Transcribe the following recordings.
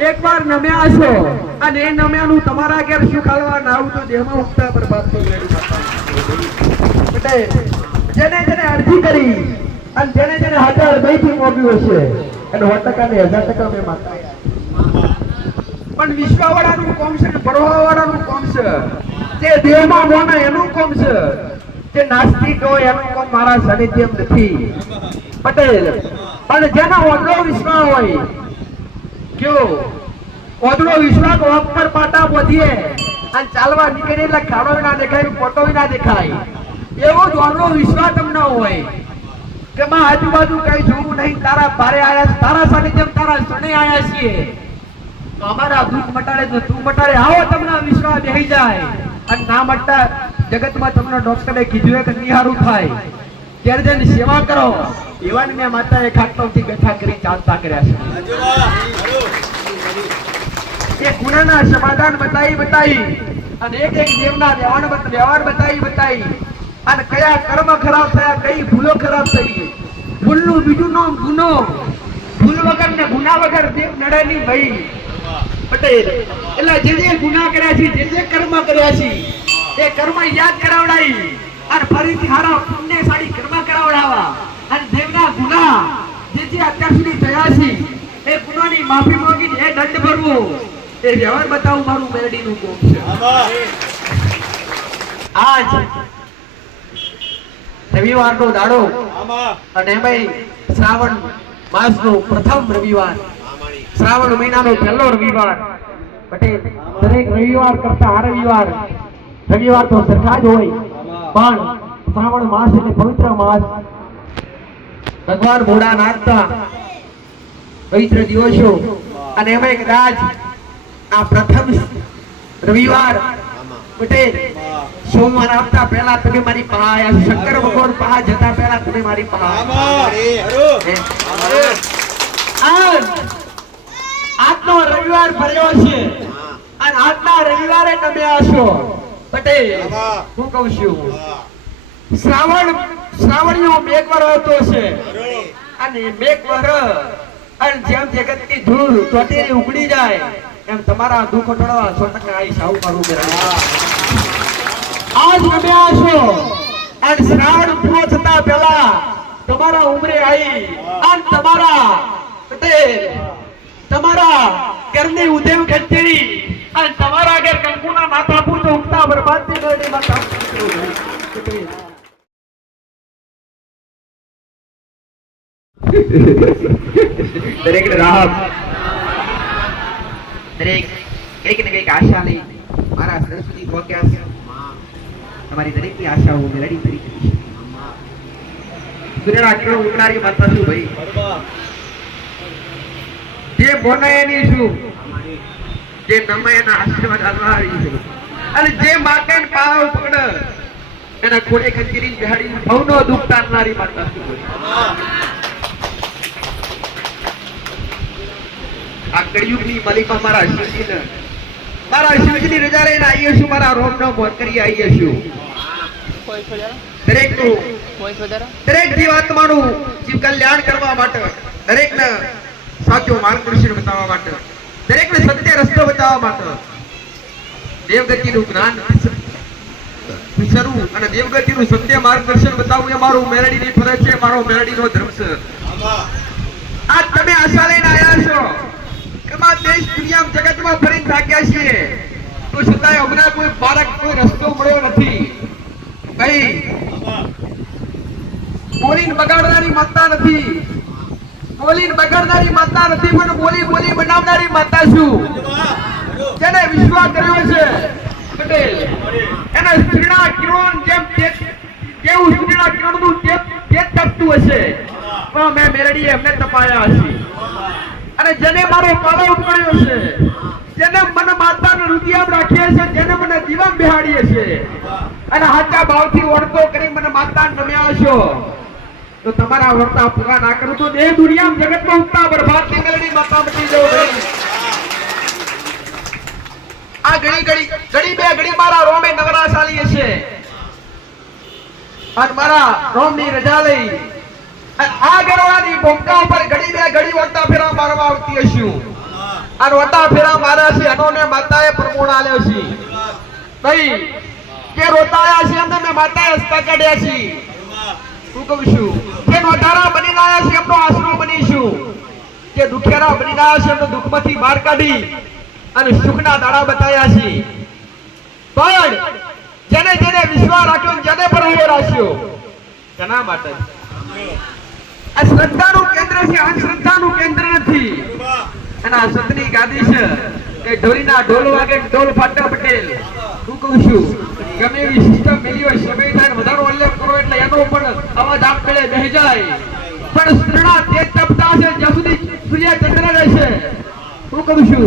એકવાર નમ્યા છો અને એ નમ્યાનું તમારા ઘેર શું ખાલવા ના આવું તો દેહમાં ઉગતા બરબાદ થઈ ગયું બેટે જેને જેને અરજી કરી અને જેને જેને હાજર દઈથી મોગ્યું હશે એને 100% ને 1000% મેં માતા પણ વિશ્વવાળાનું કોમ છે ને ભરવાવાળાનું કોમ છે જે દેહમાં મોને એનું કોમ છે જે નાસ્તિક હોય એનું કોમ મારા સાનિધ્યમ નથી પટેલ અને જેના ઓદળો વિશ્વાસ હોય કયો ઓદળો વિશ્વાસ ઓપર પાટા બોધીએ અને ચાલવા નીકળે એટલે ખાડો ના દેખાય પોટો ના દેખાય એવો જ ઓદળો વિશ્વાસ તમને હોય કે માં આજુબાજુ કઈ જોવું નહીં તારા ભારે આયા તારા સાનિધ્યમ તારા સણે આયા છીએ તો અમારા દુઃખ મટાડે તો તું મટાડે આવો તમને વિશ્વાસ બેહી જાય અને ના મટતા જગતમાં તમને ડોક્ટરે કીધું કે નિહારું થાય ત્યારે જેની સેવા કરો એવાની મેં માતાએ ખાટલોથી બેઠા કરી ચાલતા કર્યા છે એ ગુનાના સમાધાન બતાવી અને એક એક દેવના વ્યવહાર બતાવી અને કયા કર્મ ખરાબ થયા કઈ ભૂલો ખરાબ થઈ ભૂલનું બીજું નામ ગુનો ભૂલ વગર ને ગુના વગર દેવ નડે નહીં ભાઈ પટેલ એટલે જે ગુના કર્યા છે જે કર્મ કર્યા છે એ કર્મ યાદ કરાવડાવી અને ફરીથી હારા પુણ્યશાળી કર્મ કરાવડાવવા અને દેવના ગુના જે અત્યાર સુધી થયા છે એ ગુનાની માફી માંગીને એ દંડ ભરવો એ વ્યવહાર બતાવું મારું મેરડીનું કોમ છે આજ રવિવારનો દાડો અને એમાંય શ્રાવણ માસનો પ્રથમ રવિવાર શ્રાવણ મહિનાનો પહેલો રવિવાર પટેલ દરેક રવિવાર કરતા આ રવિવાર તો સરખા જ હોય પણ શ્રાવણ માસ એટલે પવિત્ર માસ ભગવાન ભોળા નાથના પવિત્ર દિવસો અને એમાં કદાચ આ પ્રથમ રવિવાર પટેલ સોમવાર આપતા પહેલા તમે મારી પાસે આવ્યા શંકર ભગવાન પાસે જતા પહેલા તમે મારી પાસે આજનો રવિવાર ભર્યો છે અને આજના રવિવારે તમે આવશો પટેલ હું કહું છું શ્રાવણીઓ મેઘવર હોતો છે અને મેઘવર અને જેમ જગતની ધૂળ ચોટેરી ઉગડી જાય એમ તમારા દુઃખ ટળવા 100% આઈ સાવ મારું આજ તમે આવશો અને શ્રાવણ પૂરો થતા પહેલા તમારા ઉમરે આવી અને તમારા ઘરની ઉદેવ ખંચેરી અને તમારા ઘર કંકુના માથા પૂતો ઉગતા બરબાદની ગળડી માથા દરેક રામ દરેક એક ને એક આશા લઈ મારા સરસ્વતી ભોગ્યા છે તમારી દરેકની આશાઓ મેળવી કરી છે સૂર્યના કિરણ ઉગનારી માતા શું ભાઈ જે બોને એની શું જે નમે એના આશીર્વાદ આલવારી છે અને જે માટેન પાવ પકડ એના કોડે ખંચરી બિહાડી ભવનો દુઃખ તારનારી માતા શું ભાઈ આ કળિયુગની મલિકા મારા શિવજીની રજા લઈને આવીએ છું મારા રોમનો મોત કરી આવીએ છું દરેક જીવાત્માનું જીવ કલ્યાણ કરવા માટે દરેકને સાચો માર્ગદર્શન બતાવવા માટે દરેકને સત્ય રસ્તો બતાવવા માટે દેવગતિનું જ્ઞાન વિસરવું અને દેવગતિનું સત્ય માર્ગદર્શન બતાવવું એ મારું મેરડીની ફરજ છે મારો મેરડીનો ધર્મ છે આજ તમે આશા લઈને આવ્યા છો દેશ દુનિયા જગતમાં ફરી થાક્યા છીએ તો છતાંય હમણાં કોઈ બાળક કોઈ રસ્તો મળ્યો નથી ભાઈ બોલીને બગાડનારી માતા નથી પણ બોલી બનાવનારી માતા છું જેને વિશ્વાસ કર્યો છે પટેલ એના સૂર્યના કિરણ જેમ કેવું સૂર્યના કિરણનું તેજ તપતું હશે પણ મેં મેરડીએ એમને તપાયા હશે અને જેને મારો પાલો ઉકળ્યો છે જેને મને માતાનો રુદિયામ રાખ્યો છે જેને મને દીવામ બેહાડીએ છે અને હાચા ભાવથી ઓળખો કરી મને માતા નમ્યા છો તો તમારા વર્તા પૂરા ના કરું તો દેહ દુનિયામ જગતમાં ઉગતા બરબાદની મેલડી માતા મટી જાવ આ ઘડી મારા રોમે નવરાશાલી છે અને મારા રોમની રજા લઈ આ ગરવાની ભૂમકા ઉપર ઘડી બે ઘડી વળતા ફેરા મારવા આવતી હશું આ રોટા ફેરા માર્યા છે એનો મેં માતાએ પ્રમોણ આલ્યો છે નહીં કે રોતાયા છે એમને મેં માતાએ હસ્તા કાઢ્યા છે હું કહું છું કે નોટારા બની લાયા છે એમનો આશરો બનીશું કે દુખિયારા બની લાયા છે એમનો દુઃખમાંથી બહાર કાઢી અને સુખના દાડા બતાવ્યા છે પણ જેને જેને વિશ્વાસ રાખ્યો જેને પર હું રાખ્યો તેના માટે આ શ્રદ્ધાનું કેન્દ્ર છે અંધશ્રદ્ધાનું કેન્દ્ર નથી અને આ સતની ગાદી છે કે ઢોલીના ઢોલ વાગે ઢોલ ફાટા પટેલ હું કહું છું ગમે એવી સિસ્ટમ મેલી હોય સમય થાય વધારો ઉલ્લેખ કરો એટલે એનો પણ અવાજ આપખડે બેહી જાય પણ સ્ત્રણા તેજ તપતા છે જ્યાં સુધી સૂર્ય ચંદ્ર રહેશે હું કહું છું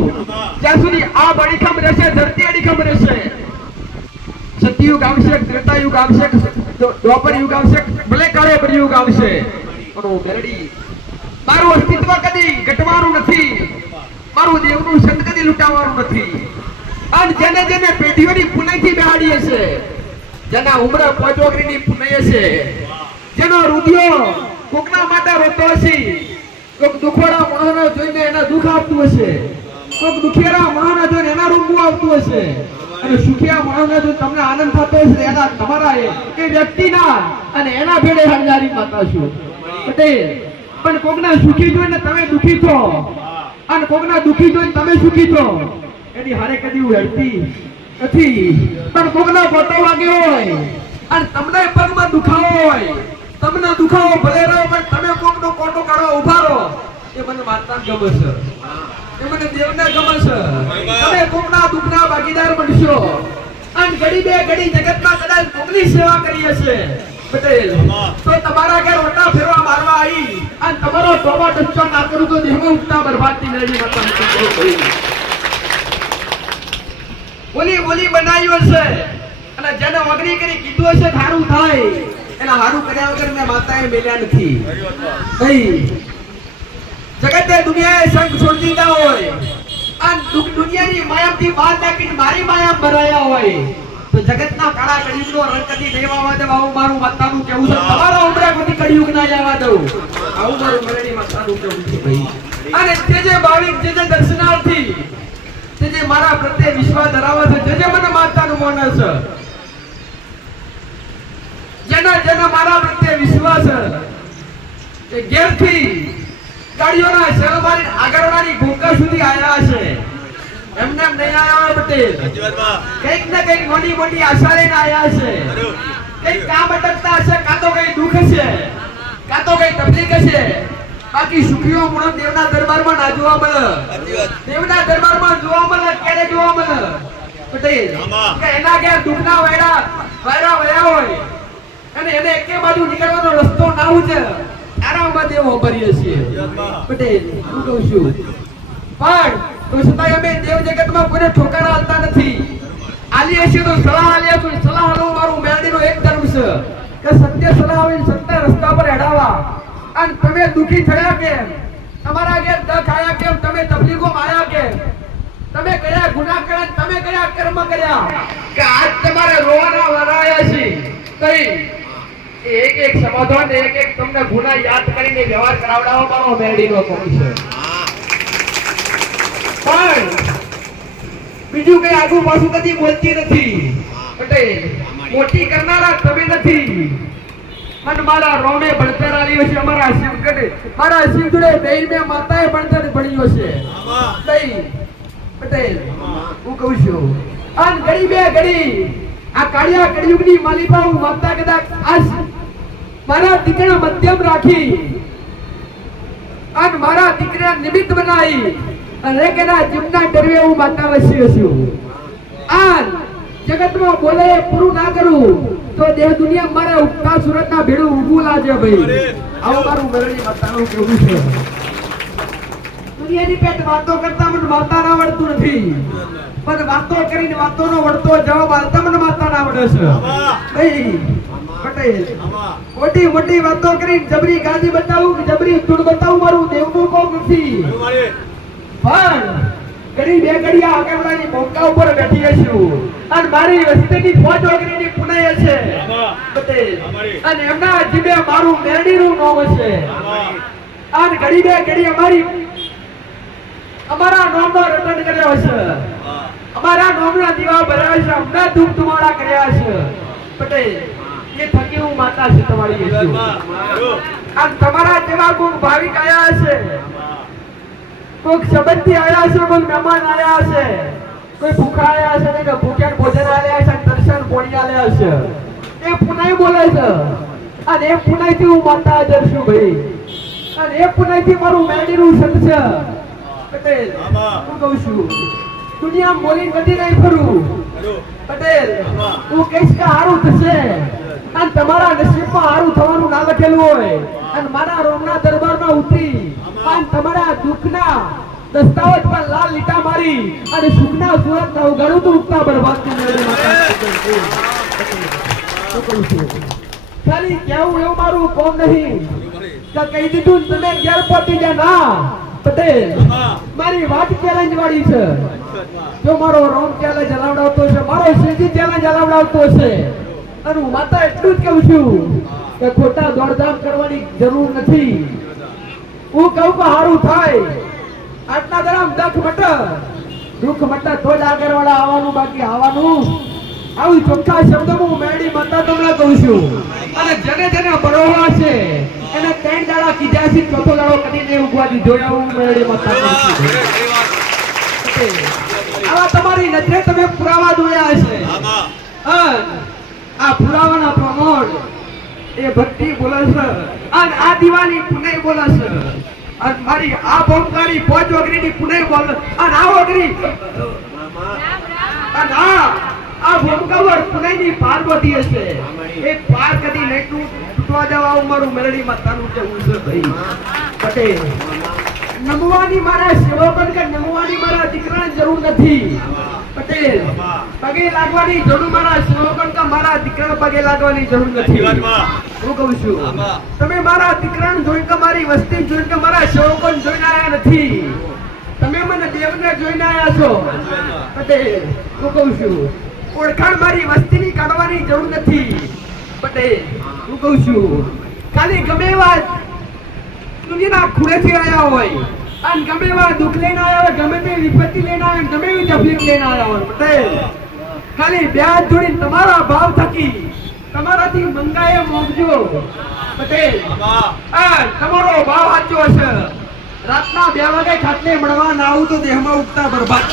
જ્યાં સુધી આ અડીખમ રહેશે ધરતી અડીખમ રહેશે સતયુગ આવશે ત્રેતાયુગ આવશે દ્વાપર યુગ આવશે ભલે કાળે યુગ આવશે પણ હું મેરડી મારું અસ્તિત્વ કદી ઘટવાનું નથી મારું દેવનું સંત કદી લૂંટાવાનું નથી અને જેને જેને પેઢીઓની પુનઃથી બેહાડીએ છે જેના ઉમરે પોચોકરીની પુનઃ છે જેનો રુધિયો કોકના માટે રોતો હશે કોક દુખોડા માણસને જોઈને એના દુઃખ આપતું હશે કોક દુખિયારા માણસને જોઈને એના રૂમવું આવતું હશે અને સુખિયા માણસને જો તમને આનંદ થતો હશે એના તમારા એ વ્યક્તિના અને એના ભેડે હંજારી માતા છું પટેલ પણ કોકના સુખી જોઈને તમે દુખી છો અને કોકના દુખી જોઈને તમે સુખી છો એની હારે કદી હેડતી નથી પણ કોકના ગોટો વાગ્યો હોય અને તમને પગમાં દુખાવો હોય તમને દુખાવો ભલે રહ્યો પણ તમે કોકનો કોટો કાઢવા ઉભા રહો એ મને માતા ગમે છે એ મને દેવને ગમે છે તમે કોકના દુખના ભાગીદાર બનશો અને ઘડી બે ઘડી જગતમાં કદાચ કોકની સેવા કરી હશે પટેલ તો તમારા ઘેર ઓટા ફેરવા મારવા આવી અને તમારો ટોમા ટચ્ચો ના કરું તો દેહમાં ઉઠતા બરબાદની મેળવી બોલી બનાવ્યું હશે અને જેને અગ્નિ કરી કીધું હશે સારું થાય એના સારું કર્યા વગર મેં માતાએ મેલ્યા નથી જગતે દુનિયાએ સંગ છોડી દીધા હોય અને દુનિયાની માયાથી બહાર નાખીને મારી માયા ભરાયા હોય તો જગતના કાળા કળિયુગનો રંગ કદી નહીં આવવા દઉં આવું મારું માતાનું કેવું છે તમારા ઉમરા કદી કળિયુગ ના આવવા દઉં આવું મારું મરણી માતાનું કેવું છે ભાઈ અને તે જે ભાવિક જે દર્શનાર્થી તે જે મારા પ્રત્યે વિશ્વાસ ધરાવે છે જે મને માતાનું માને છે જેના મારા પ્રત્યે વિશ્વાસ છે એ ઘેરથી ગાડીઓના શેરમારી આગળવાળી ભૂકા સુધી આવ્યા છે એમને નહીં આવ્યા પટેલ કઈક ને કઈક મોટી મોટી આશા લઈને આવ્યા છે કઈક કામ અટકતા હશે કાં તો કઈ દુઃખ છે કાં તો કઈ તકલીફ છે બાકી સુખીઓ ગુણો દેવના દરબારમાં ના જોવા મળે દેવના દરબારમાં જોવા મળે ક્યારે જોવા મળે પટેલ કે એના ઘેર દુઃખના વાયરા વયા હોય અને એને એકે બાજુ નીકળવાનો રસ્તો ના હોય આરામમાં દેવો ભરીએ છીએ પટેલ હું કહું છું પણ તો છતાંય અમે દેવ જગતમાં કોઈને ઠોકર આલતા નથી આલીએ છીએ તો સલાહ આલીએ તો સલાહ આલો મારું મેરડીનો એક ધર્મ છે કે સત્ય સલાહ હોય સત્ય રસ્તા પર હેડાવા અને તમે દુખી થયા કેમ તમારા ઘેર દખ આયા કેમ તમે તકલીફોમાં આયા કેમ તમે કયા ગુનાહ કર્યા તમે કયા કર્મ કર્યા કે આજ તમારે રોવાના વરાયા છે કઈ એક એક સમાધાન એક એક તમને ગુનાહ યાદ કરીને વ્યવહાર કરાવડાવો મારો મેરડીનો કોણ છે પણ બીજું કઈ આગુ પાછું કદી બોલતી નથી પટેલ મોટી કરનારા તમે નથી મન મારા રોમે ભણતર આલ્યો છે અમારા શિવગઢ મારા શિવગઢે બેન મે માતાએ ભણતર ભણ્યો છે નહીં પટેલ હું કહું છું અન ઘડી બે ઘડી આ કાળિયા કળિયુગની માલિકા હું માતા કદાચ આજ મારા દીકરા મધ્યમ રાખી અને મારા દીકરા નિમિત્ત બનાવી અને કદાચ જીવના ડરવે હું માતા વસ્યો છું આન જગતમાં બોલે પૂરું ના કરું તો દેહ દુનિયા મારે ઉગતા સુરતના ભેડું ઊભું લાજે ભાઈ આવું મારું મરણી માતાનું કેવું છે દુનિયાની પેટ વાતો કરતા મને માતા ના આવડતું નથી પણ વાતો કરીને વાતોનો વળતો જવાબ આલતા મને માતા ના આવડે છે ભાઈ પટેલ મોટી મોટી વાતો કરીને જબરી ગાદી બતાવું કે જબરી ધૂળ બતાવું મારું દેવનું કોમ નથી પણ ઘડી બે ઘડિયા આગળની મોકા ઉપર બેઠી છું અને મારી વસ્તીની ફોજ વગરની પુનાય છે પટેલ અને એમના જીબે મારું મેરડીનું નામ છે અને ઘડી બે ઘડી અમારી અમારા નામનો રટણ કર્યો છે, અમારા નામના દીવા ભર્યા છે, અમને ધૂપ ધુમાડા કર્યા છે પટેલ. એ થકી હું માતા છે તમારી યશુ. આ તમારા જેવા કોઈક ભાવિક આયા છે, કોઈક સંબંધી આયા છે, કોઈક મહેમાન આયા છે, કોઈ ભૂખા આયા છે કે ભૂખ્યા ભોજન આયા છે, દર્શન પોણી આયા છે, એ પુનાઈ બોલે છે. અને એ પુનાઈ થી હું માતા હાજર છું ભાઈ. અને એ પુનાઈ થી મારું મેડીનું સંત છે પટેલ. હું કહું છું દુનિયા બોલી નથી નહીં ફરું પટેલ. હું કહીશ કે હારું થશે. અને તમારા નસીબમાં હારું થવાનું ના લખેલું હોય અને મારા રોમના દરબારમાં ઉતરી અને તમારા દુઃખના દસ્તાવેજ પર લાલ લીટા મારી અને સુખના સુરત ઉગાડું તો ઉગતા બરબાદ કરી ખાલી કેવું એવું મારું કોમ નહીં કે કહી દીધું તમે ઘેર પહોંચી જા ના પટેલ. મારી વાત ચેલેન્જ વાળી છે. જો મારો રોમ ચેલેન્જ હલાવડાવતો છે, મારો શ્રીજી ચેલેન્જ હલાવડાવતો છે. અને હું માતા એટલું જ કહું છું કે ખોટા દોડધામ કરવાની જરૂર નથી. હું કહું કે સારું થાય. આટલા દરામ દુઃખ મટે તો જ આગળ વાળા આવવાનું, બાકી આવવાનું. આવી ચોખ્ખા શબ્દમાં હું મેડી માતા તમને કહું છું. અને જેને જેને બરોબર છે એને 3 દાડા કીધા છે, ચોથો દાડો કદી નહીં ઉગવા દીધો. એવું મેડી માતા કહું છું. આવા તમારી નજરે તમે પુરાવા જોયા છે. આ પુરાવાના પ્રમાણ એ ભક્તિ બોલે છે અને આ દીવાની પુનઃ બોલે છે. અને મારી આ બોમકારી પોચ વગરીની પુનઃ બોલે અને આ વગરી અને આ બોમકાવર પુનઃની પાર્વતી હશે. એ પાર કદી નહીં તૂટવા જવા મારું મેરડી માતાનું કેવું છે ભાઈ પટેલ. નમવાની મારા સેવકન કે નમવાની મારા દીકરાની જરૂર નથી પટેલ. પગે લાગવાની જરૂર મારા સેવકન કે મારા દીકરાને પગે લાગવાની જરૂર નથી. હું કહું છું તમે મારા દીકરાને જોઈને કે મારી વસ્તી જોઈને કે મારા સેવકોને જોઈને આયા નથી. તમે મને દેવને જોઈને આયા છો પટેલ. હું કહું છું ઓળખાણ મારી વસ્તીની કાઢવાની જરૂર નથી પટેલ. હું કહું છું ખાલી ગમે એવા દુનિયાના ખૂણેથી આવ્યા હોય અને ગમે એવા દુઃખ લઈને આવ્યા હોય, ગમે તે વિપત્તિ લઈને આવ્યા, ગમે એવી તકલીફ લઈને આવ્યા હોય પટેલ, ખાલી બે હાથ જોડીને તમારા ભાવ થકી તમારાથી મંગાએ મોગજો પટેલ. તમારો ભાવ સાચો છે. રાતના 2 વાગે ખાટલે મળવા ના આવું તો દેહમાં ઉગતા બરબાદ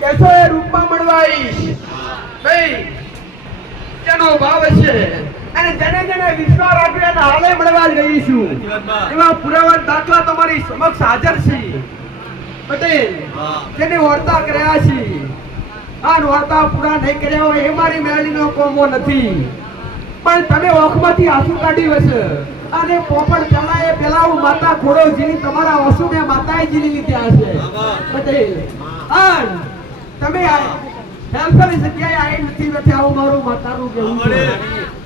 કેસો એ રૂપમાં મળવા આવીશ ભાઈ. જેનો ભાવ છે અને જેને જેને વિશ્વાસ રાખ્યો એને હાલે મળવા જ ગઈશું. એવા પુરાવા દાખલા તમારી સમક્ષ હાજર છે પટેલ. જેને વાર્તા કર્યા છે આ વાર્તા પૂરા નહીં કર્યા હોય એ મારી મેળીનો કોમો નથી. પણ તમે ઓખમાંથી આંસુ કાઢી હશે અને પોપડ ચલાએ પેલા હું માતા ખોડો જીની તમારા વસુ મેં માતાએ જીની લીધા છે પટેલ. અને તમે હેલ્પની જગ્યાએ આવી નથી બેઠા. આવું મારું માતાનું કહેવું છે.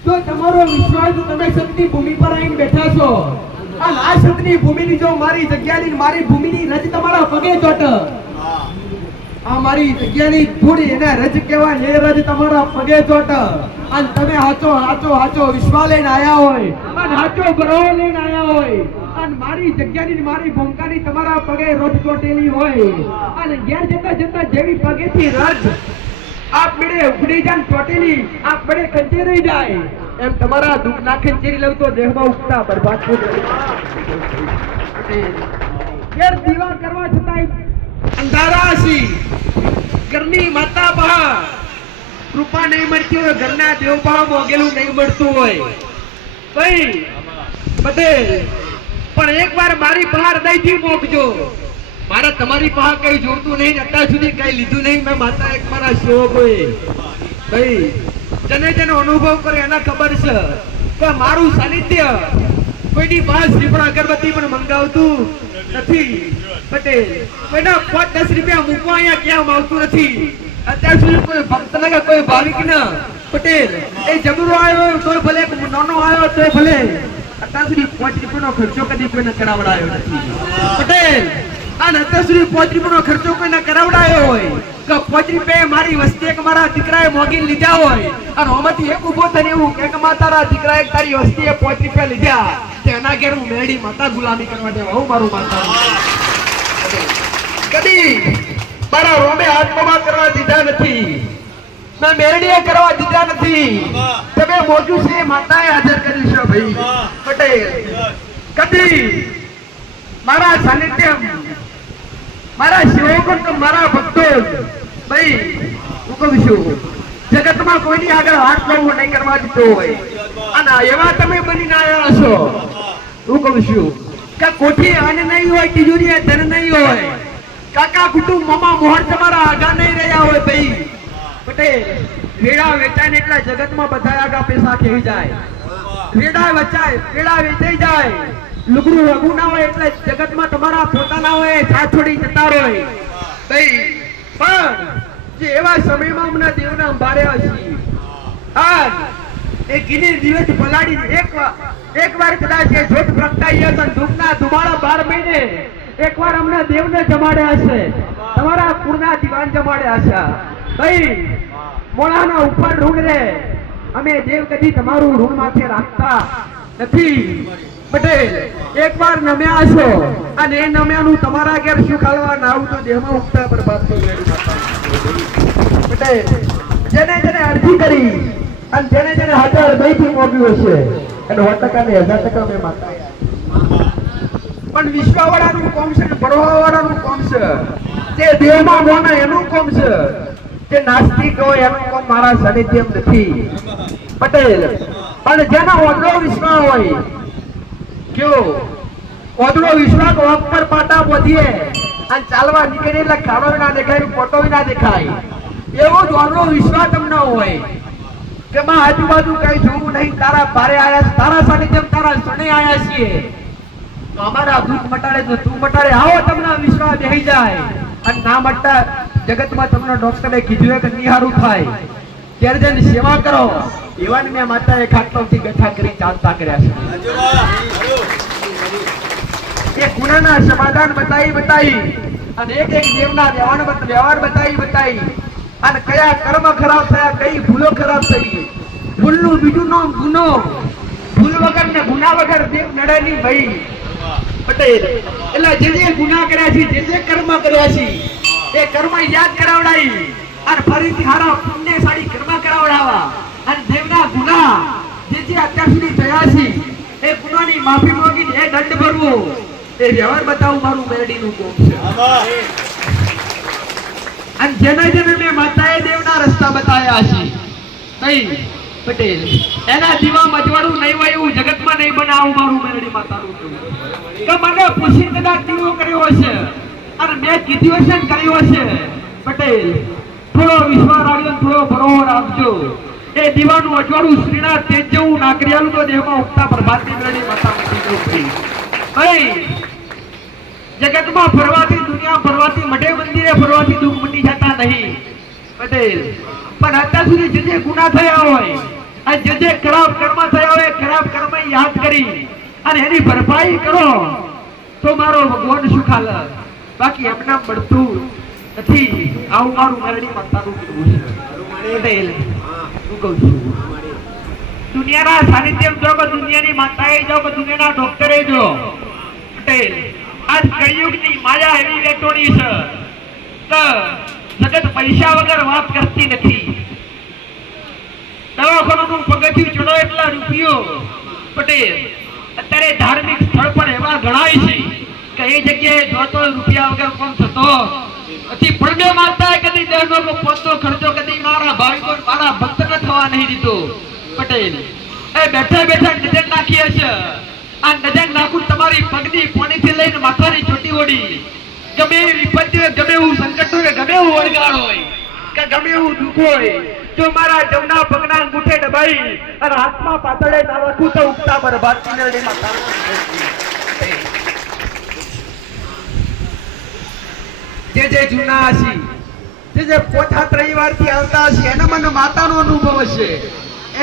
જો તમારો વિશ્વાસ તમે સતની ભૂમિ પર આવીને બેઠા છો અને આ સતની ભૂમિની જો મારી જગ્યાની મારી ભૂમિની રજ તમારા પગે ચોટ, આ મારી જગ્યાની ધૂળ એને રજ કહેવાય. એ રજ તમારા પગે ચોટ અને તમે હાચો વિશ્વાસ લઈને આયા હોય અને હાચો બરાબર લઈને આયા હોય અને મારી જગ્યાની મારી ભૂમિકાની તમારા પગે રજ ચોટેલી હોય અને ઘેર જતા જેવી પગેથી રજ આપ મેળે ઉગડી જાય ચોટેલી આપ મેળે કંચેરી જાય એમ તમારા દુઃખ ના ખેંચેરી લઉં તો દેહમાં ઉગતા બરબાદ ઘેર દીવા કરવા છતાંય અંધારા છે. ઘરની માતા બા કૃપા નહીં મળતી હોય, ઘરના દેવ બા મોગેલું નહીં મળતું હોય ભાઈ પટેલ. પણ એકવાર મારી બહાર દઈથી મોકજો. મારે તમારી પાસે કઈ જોતું નહીં, અત્યાર સુધી કઈ લીધું નહીં. મેં માતા એક મારા સેવકોએ ભાઈ જેને જેનો અનુભવ કર્યો એને ખબર છે કે મારું સાનિધ્ય કોઈની પાસે શ્રીફળ અગરબત્તી પણ મંગાવતું નથી પટેલ. કોઈના 5-10 રૂપિયા મૂકવા અહીંયા ક્યાં આવતું નથી. અત્યાર સુધી કોઈ ભક્ત ને કોઈ ભાવિક ને પટેલ એ જબરો આવ્યો તો ભલે, નાનો આવ્યો તો ભલે, અત્યાર સુધી 5 રૂપિયાનો ખર્ચો કદી કોઈને કરાવડાયો નથી પટેલ. અને અત્યાર સુધી 5 રૂપિયાનો ખર્ચો કોઈને કરાવડાયો હોય કે 5 રૂપિયા મારી વસ્તી એક મારા દીકરાએ મોગીને લીધા હોય અને આમાંથી એક ઉભો થઈને એવું કે તારા દીકરાએ તારી વસ્તીએ 5 રૂપિયા લીધા તેના ઘેર હું મેળી માતા ગુલામી કરવા દેવા હું મારું માતા કદી મારા રોમે હાથમાં કરવા દીધા નથી, મેં મેરડીએ કરવા દીધા નથી, તમે મોજું છે માતાએ હાજર કર્યું છે ભાઈ પટેલ. કદી મારા સાનિધ્ય મારા સેવકો મારા ભક્તો ભાઈ હું કહું છું જગતમાં કોઈની આગળ હાથ લાવવો નહીં કરવા દીધો હોય અને એવા તમે બનીને આવ્યા છો. હું કહું છું કે કોઠી અન્ન નહીં હોય, તિજોરી ધન નહીં હોય, કાકા કુટુંબ મામા મોહર તમારા આગા નહીં રહ્યા હોય ભાઈ પટેલ. વેડા વેચાય એટલા જગતમાં બધા આગા પૈસા ખેવી જાય, વેડા વેચાય વેડા વેચાઈ જાય, લુગડું રઘુ ના હોય એટલે જગતમાં તમારા પોતાના હોય સાથ છોડી જતા હોય ભાઈ. પણ જે એવા સમયમાં હમણાં દેવના અંબાર્યા છીએ આજ એ ગીની દિવસ પલાડી એકવાર કદાચ એ જોત પ્રગટાઈ હશે, ધૂપના ધુમાડા 12 મહિને એકવાર હમણાં દેવને જમાડ્યા છે, તમારા કુળના દીવાન જમાડ્યા છે ભાઈ. મોળાના ઉપર ઋણ રે અમે દેવ કદી તમારું ઋણ માથે રાખતા નથી પટેલ. એકવાર નમ્યા છો અને એ નમ્યાનું તમારા ઘેર શું ખાલવા નાવું તો દેહમાં ઉગતા બરબાદ થઈ ગયું પટેલ. જેને જેને અરજી કરી અને જેને જેને હાજર દહીંથી મોગ્યું હશે એને 100% ને 1000% મેં માતા. પણ વિશ્વવાળાનું કોમ છે, ભરવાવાળાનું કોમ છે, જે દેહમાં મોને એનું કોમ છે, જે નાસ્તિક હોય એનું કોમ મારા સાનિધ્યમ નથી પટેલ. પણ જેના ઓદળો વિશ્વાસ હોય કયો ઓદળો વિશ્વાસ ઓક પર પાટા બોધીએ અને ચાલવા નીકળે એટલે ખાડો ના દેખાય, ફોટો ના દેખાય, એવો જ ઓદળો વિશ્વાસ તમને હોય કે માં આજુબાજુ કઈ જોવું નહીં, તારા બારે આયા, તારા સાનિધ્યમ તારા સને આયા છીએ તો અમારા દુઃખ મટાડે તો તું મટાડે. આવો તમને વિશ્વાસ બેહી જાય અને ના મટતા જગતમાં તમને ડોક્ટરે કીધું કે નિહારું થાય ત્યારે જઈને સેવા કરો એવાને મેં માતાએ ખાટલોથી બેઠા કરી ચાલતા કર્યા છે. એ ગુનાના સમાધાન બતાવી અને એક એક દેવના વ્યવહાર બતાવી અને કયા કર્મ ખરાબ થયા, કઈ ભૂલો ખરાબ થઈ, ભૂલનું બીજું નામ ગુનો, ભૂલ વગર ને ગુના વગર દેવ નડે નહીં ભાઈ પટેલ. એટલે જે ગુના કર્યા છે, જે કર્મ કર્યા છે એ કર્મ યાદ કરાવડાવી અને ફરીથી હારા પુણ્યશાળી કર્મ કરાવડાવવા અને દેવના ગુના જે અત્યાર સુધી થયા છે એ ગુનાની માફી માંગીને એ દંડ ભરવો એ વ્યવહાર બતાવું મારું મેરડીનું કોમ છે. અને જેને જેને મેં માતાએ દેવના રસ્તા બતાવ્યા છે કઈ પટેલ એના દીવા મજવાડું નહીં હોય એવું જગતમાં નહીં બનાવું મારું મેરડી માતાનું કે મને પૂછી કદાચ દીવો કર્યો હશે અને મેં કીધું હશે કર્યો હશે પટેલ. થોડો વિશ્વાસ આવ્યો, થોડો ભરોસો રાખજો. એ દીવાનું અજવાળું શ્રીનાથ તેજ જેવું નાકરિયાલું તો દેહમાં ઉગતા પ્રભાતની મેરડી માતા નથી ભાઈ. જગતમાં ફરવાથી, દુનિયા ફરવાથી, મઢે મંદિરે ફરવાથી દુઃખ મટી જતા નહીં પટેલ. પણ અત્યાર સુધી જે ગુના થયા હોય અને જે ખરાબ કર્મ થયા હોય ખરાબ કર્મ યાદ કરી અને એની ભરપાઈ કરો તો મારો ભગવાન સુખાલ, બાકી એમના મળતું નથી. આવું મારું મેરડી માતાનું કહેવું છે પટેલ. હું કહું છું દુનિયાના સાનિધ્યમ જો કે દુનિયાની માતાએ જો કે દુનિયાના ડોક્ટરે જો પટેલ આજ કળિયુગની માયા એવી વેટોડી છે કે જગત પૈસા વગર વાત કરતી નથી. દવાખાનાનું પગથિયું ચડો એટલા રૂપિયો પટેલ. અત્યારે ધાર્મિક સ્થળ પણ એવા ગણાય છે કે એ જગ્યાએ જોતો રૂપિયા વગર કોમ થતો નથી. પણ માતા કદી દરનો પોતો ખર્ચો કદી મારા ભાવિકો મારા ભક્તને થવા નહીં દીધો પટેલ. એ બેઠા બેઠા નજર નાખી હશે આ નજર નાખું તમારી પગની પોણીથી લઈને માથાની ચોટી ઓડી. ગમે એવી વિપત્તિ હોય, ગમે એવું સંકટ હોય, ગમે એવું વળગાડ હોય કે ગમે એવું દુઃખ હોય, જો મારા જમણા પગના અંગૂઠે દબાઈ અને હાથમાં પાતળે ના રાખું તો ઉગતા બરબાદ મેરડીમાં જે જૂના હશે, જે પોથા રવિવારથી આવતા હશે એને મને માતાનો અનુભવ હશે,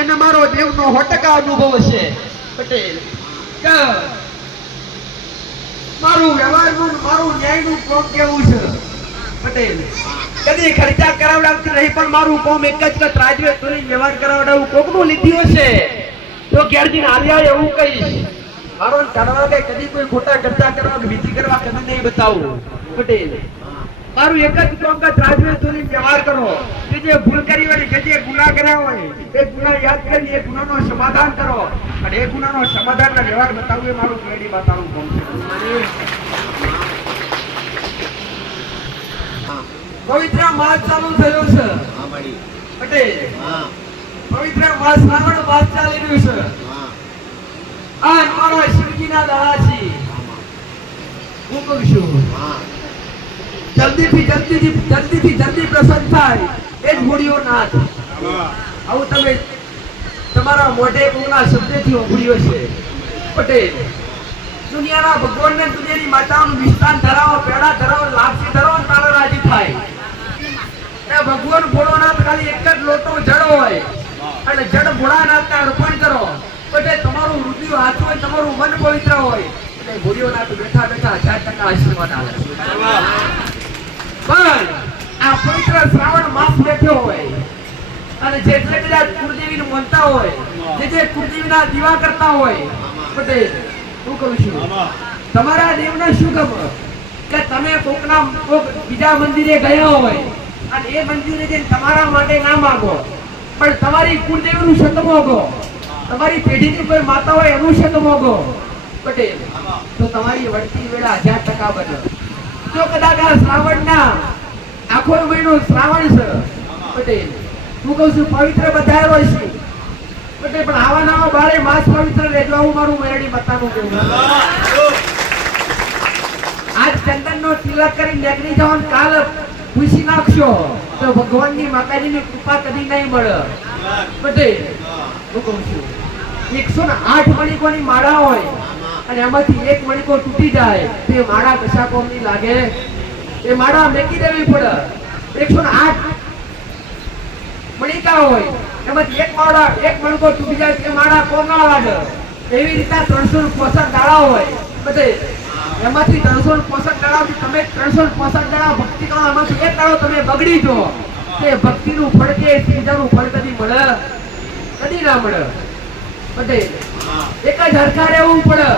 એને મારો દેવનો 100% અનુભવ હશે પટેલ. મારું વ્યવહારનું મારું ન્યાયનું કોમ કેવું છે પટેલ. કદી ખર્ચા કરાવડાવતી નહીં પણ મારું કોમ એક જ કે રાજવે તોય વ્યવહાર કરાવડાવું. કોકનું લીધું હશે તો ઘેરજીને હાલ્યા એવું કહીશ મારો કરવા કે કદી કોઈ ખોટા કરતા કરવા કે બીજી કરવા કદી નહીં બતાવું પટેલ મારું એક જ કામકાજ રાજવે તોની વ્યવહાર કરો કે જે ભૂલ કરી હોય કે જે ગુનાહ કર્યા હોય એ ગુનાહ યાદ કરી એ ગુનાનો સમાધાન કરો અને એ ગુનાનો સમાધાનનો વ્યવહાર બતાવવું એ મારું કેડી બતાવવું કામ છે પવિત્ર માસ ચાલુ થયો છે પટેલ પવિત્ર માસ શ્રાવણ માસ ચાલી રહ્યું છે આ મારા શિવજીના દાડા છે હું કહું છું જલ્દી પ્રસન્ન થાય એ જ મૂડીઓ નાથ આવું તમે તમારા મોઢે કોના શબ્દથી ઓગળ્યો છે પટેલ દુનિયાના ભગવાનને દુનિયાની માતાઓનું વિસ્તાર ધરાવો પેડા ધરાવો લાપસી ધરાવો તારે રાજી થાય એ ભગવાન ભોળોનાથ ખાલી એક જ લોટો જડ હોય અને જડ ભોળાનાથને અર્પણ કરો પટેલ તમારું હૃદય હાથું હોય તમારું મન પવિત્ર હોય એટલે ભૂરીઓનાથ બેઠા 1000% આશીર્વાદ આવે પણ આ પવિત્ર શ્રાવણ માસ બેઠો હોય અને જેટલે બધા કુળદેવીને માનતા હોય જે કુળદેવીના દીવા કરતા હોય પટેલ હું કહું છું તમારા દેવને શું ગમે કે તમે કોક બીજા મંદિરે ગયા હોય અને એ મંદિરે જઈને તમારા માટે ના માંગો પણ તમારી કુળદેવીનું શત માંગો તમારી પેઢીની કોઈ માતા હોય એનું શત માંગો પટેલ તો તમારી વળતી વેળા 1000% બને જો કદાચ આ શ્રાવણના આખો મહિનો શ્રાવણ છે પટેલ હું કહું છું પવિત્ર બધાયો છે પટેલ પણ આવા નવા બારે માસ પવિત્ર રહેજો આવું મારું મેરડી બતાવું કહું આજ ચંદનનો તિલક કરી નીકળી જવાનું કાલ ખુશી નાખશો તો ભગવાનની માતાજીની કૃપા કદી નહીં મળે પટેલ હું કહું છું 108 મણિકોની માળા હોય અને એમાંથી એક મણકો તૂટી જાય તે માળા કશા કોમની લાગે એ માળા મેકી દેવી પડે 108 મણિકા હોય એમાંથી એક મણકો તૂટી જાય તે માળા કોમ ના લાગે એવી રીતે 365 દાડા હોય બધે એમાંથી 365 દાડાથી તમે 365 દાડા ભક્તિ કરો એમાંથી એક દાડો તમે બગડી જો તે ભક્તિનું ફળ કે બીજાનું ફળ કદી મળે કદી ના મળે પટેલ એક જ હરખા રહેવું પડે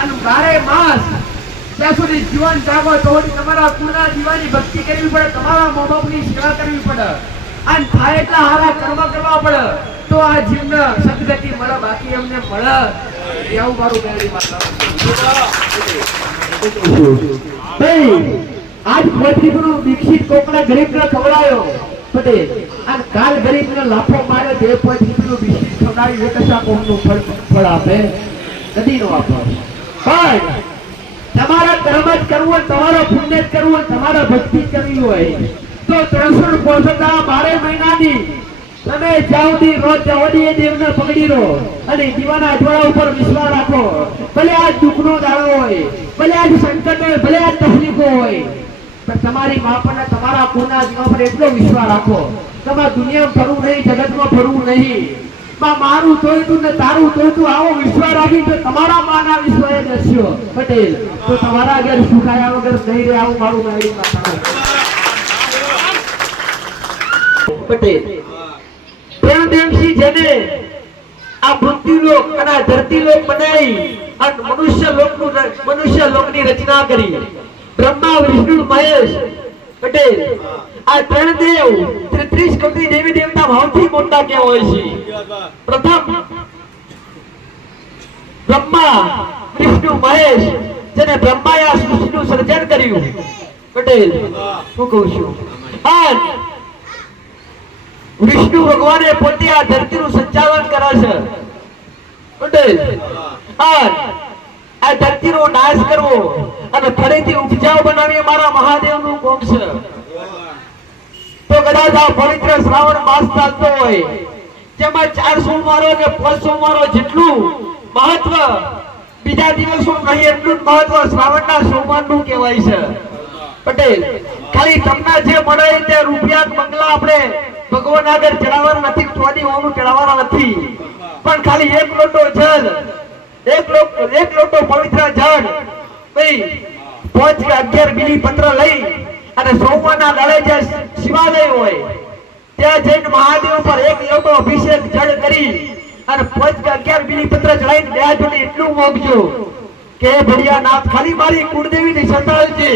અને 12 માસ ત્યાં સુધી જીવન જાગો તો તમારા કુળના જીવાની ભક્તિ કરવી પડે તમારા મા બાપની સેવા કરવી પડે અને થાય એટલા હારા કર્મ કરવા પડે તો આ જીવને સદગતિ મળે બાકી એમને મળે એવું મારું મેરડી માતા આજ પોતરીનું દીક્ષિત કોકના ગરીબને ખવડાયો પટેલ અને કાલ ગરીબને લાફો મારે તે પોતરીનું દીક્ષિત ખવડાવી એકસા કોમનું ફળ આપે કદી નો આપે પણ તમારા કર્મ જ કરવું હોય તમારા પુણ્ય જ કરવું હોય તમારા ભક્તિ કરવી હોય તો 365 12 મહિનાની તમે જાવથી રોજ જાવથી એ દેવને પકડી લો અને દીવાના અઠવાડા ઉપર વિશ્વાસ રાખો ભલે આ દુઃખનો દાડો હોય ભલે આ સંકટ હોય ભલે આ તકલીફો હોય પણ તમારી માપને તમારા કોના જીવા પર એટલો વિશ્વાસ રાખો તમારા દુનિયામાં ફરવું નહીં જગતમાં ફરવું નહીં મારું જોઈતું ને તારું જોઈતું આવો વિશ્વાસ રાખી તો તમારા માના વિશ્વાસ દસ્યો પટેલ તો તમારા ઘેર સુખાયા વગર નહીં રહે આવું મારું મેરડી માતાનું પટેલ પ્રેમ દેવસી જેને આ પૃથ્વીલોક અને ધરતીલોક બનાવી અને મનુષ્ય લોકની રચના કરી બ્રહ્મા વિષ્ણુ મહેશ પટેલ આ ત્રણ દેવ 33 કોટી દેવી દેવતા ભાવથી મોટા કેવા હોય છે પ્રથમ બ્રહ્મા વિષ્ણુ મહેશ જેને બ્રહ્માએ આ સૃષ્ટિનું સર્જન કર્યું પટેલ હું કહું છું અને વિષ્ણુ ભગવાને પોતે આ ધરતીનું સંચાલન કરે છે પટેલ આ ધરતીનો નાશ કરવો અને ફરીથી ઉપજાવ બનાવી મારા મહાદેવનું કામ છે તો કદાચ આ પવિત્ર શ્રાવણ માસ ચાલતો હોય જેમાં 4 સોમવારો કે 5 સોમવારો જેટલું મહત્વ બીજા દિવસો નહીં એટલું જ મહત્વ શ્રાવણના સોમવારનું કહેવાય છે પટેલ ખાલી તમને જે મળે તે રૂપિયા બંગલા આપણે ભગવાન આગળ ચડાવવાના નથી ચોદી હોવાનું ચડાવવાના નથી પણ ખાલી એક લોટો જળ એક લોટો પવિત્ર જળ ભાઈ 5 કે 11 બીલી પત્ર લઈ અને સોમવારના દાડે જે શિવાલય હોય ત્યાં જઈને મહાદેવ પર એક લોટો અભિષેક જળ કરી અને 5 કે 11 બિલીપત્ર ચડાઈને બે જોડે એટલું મોગજો કે ભડિયા નાથ ખાલી મારી કુળદેવીને સતાવજે,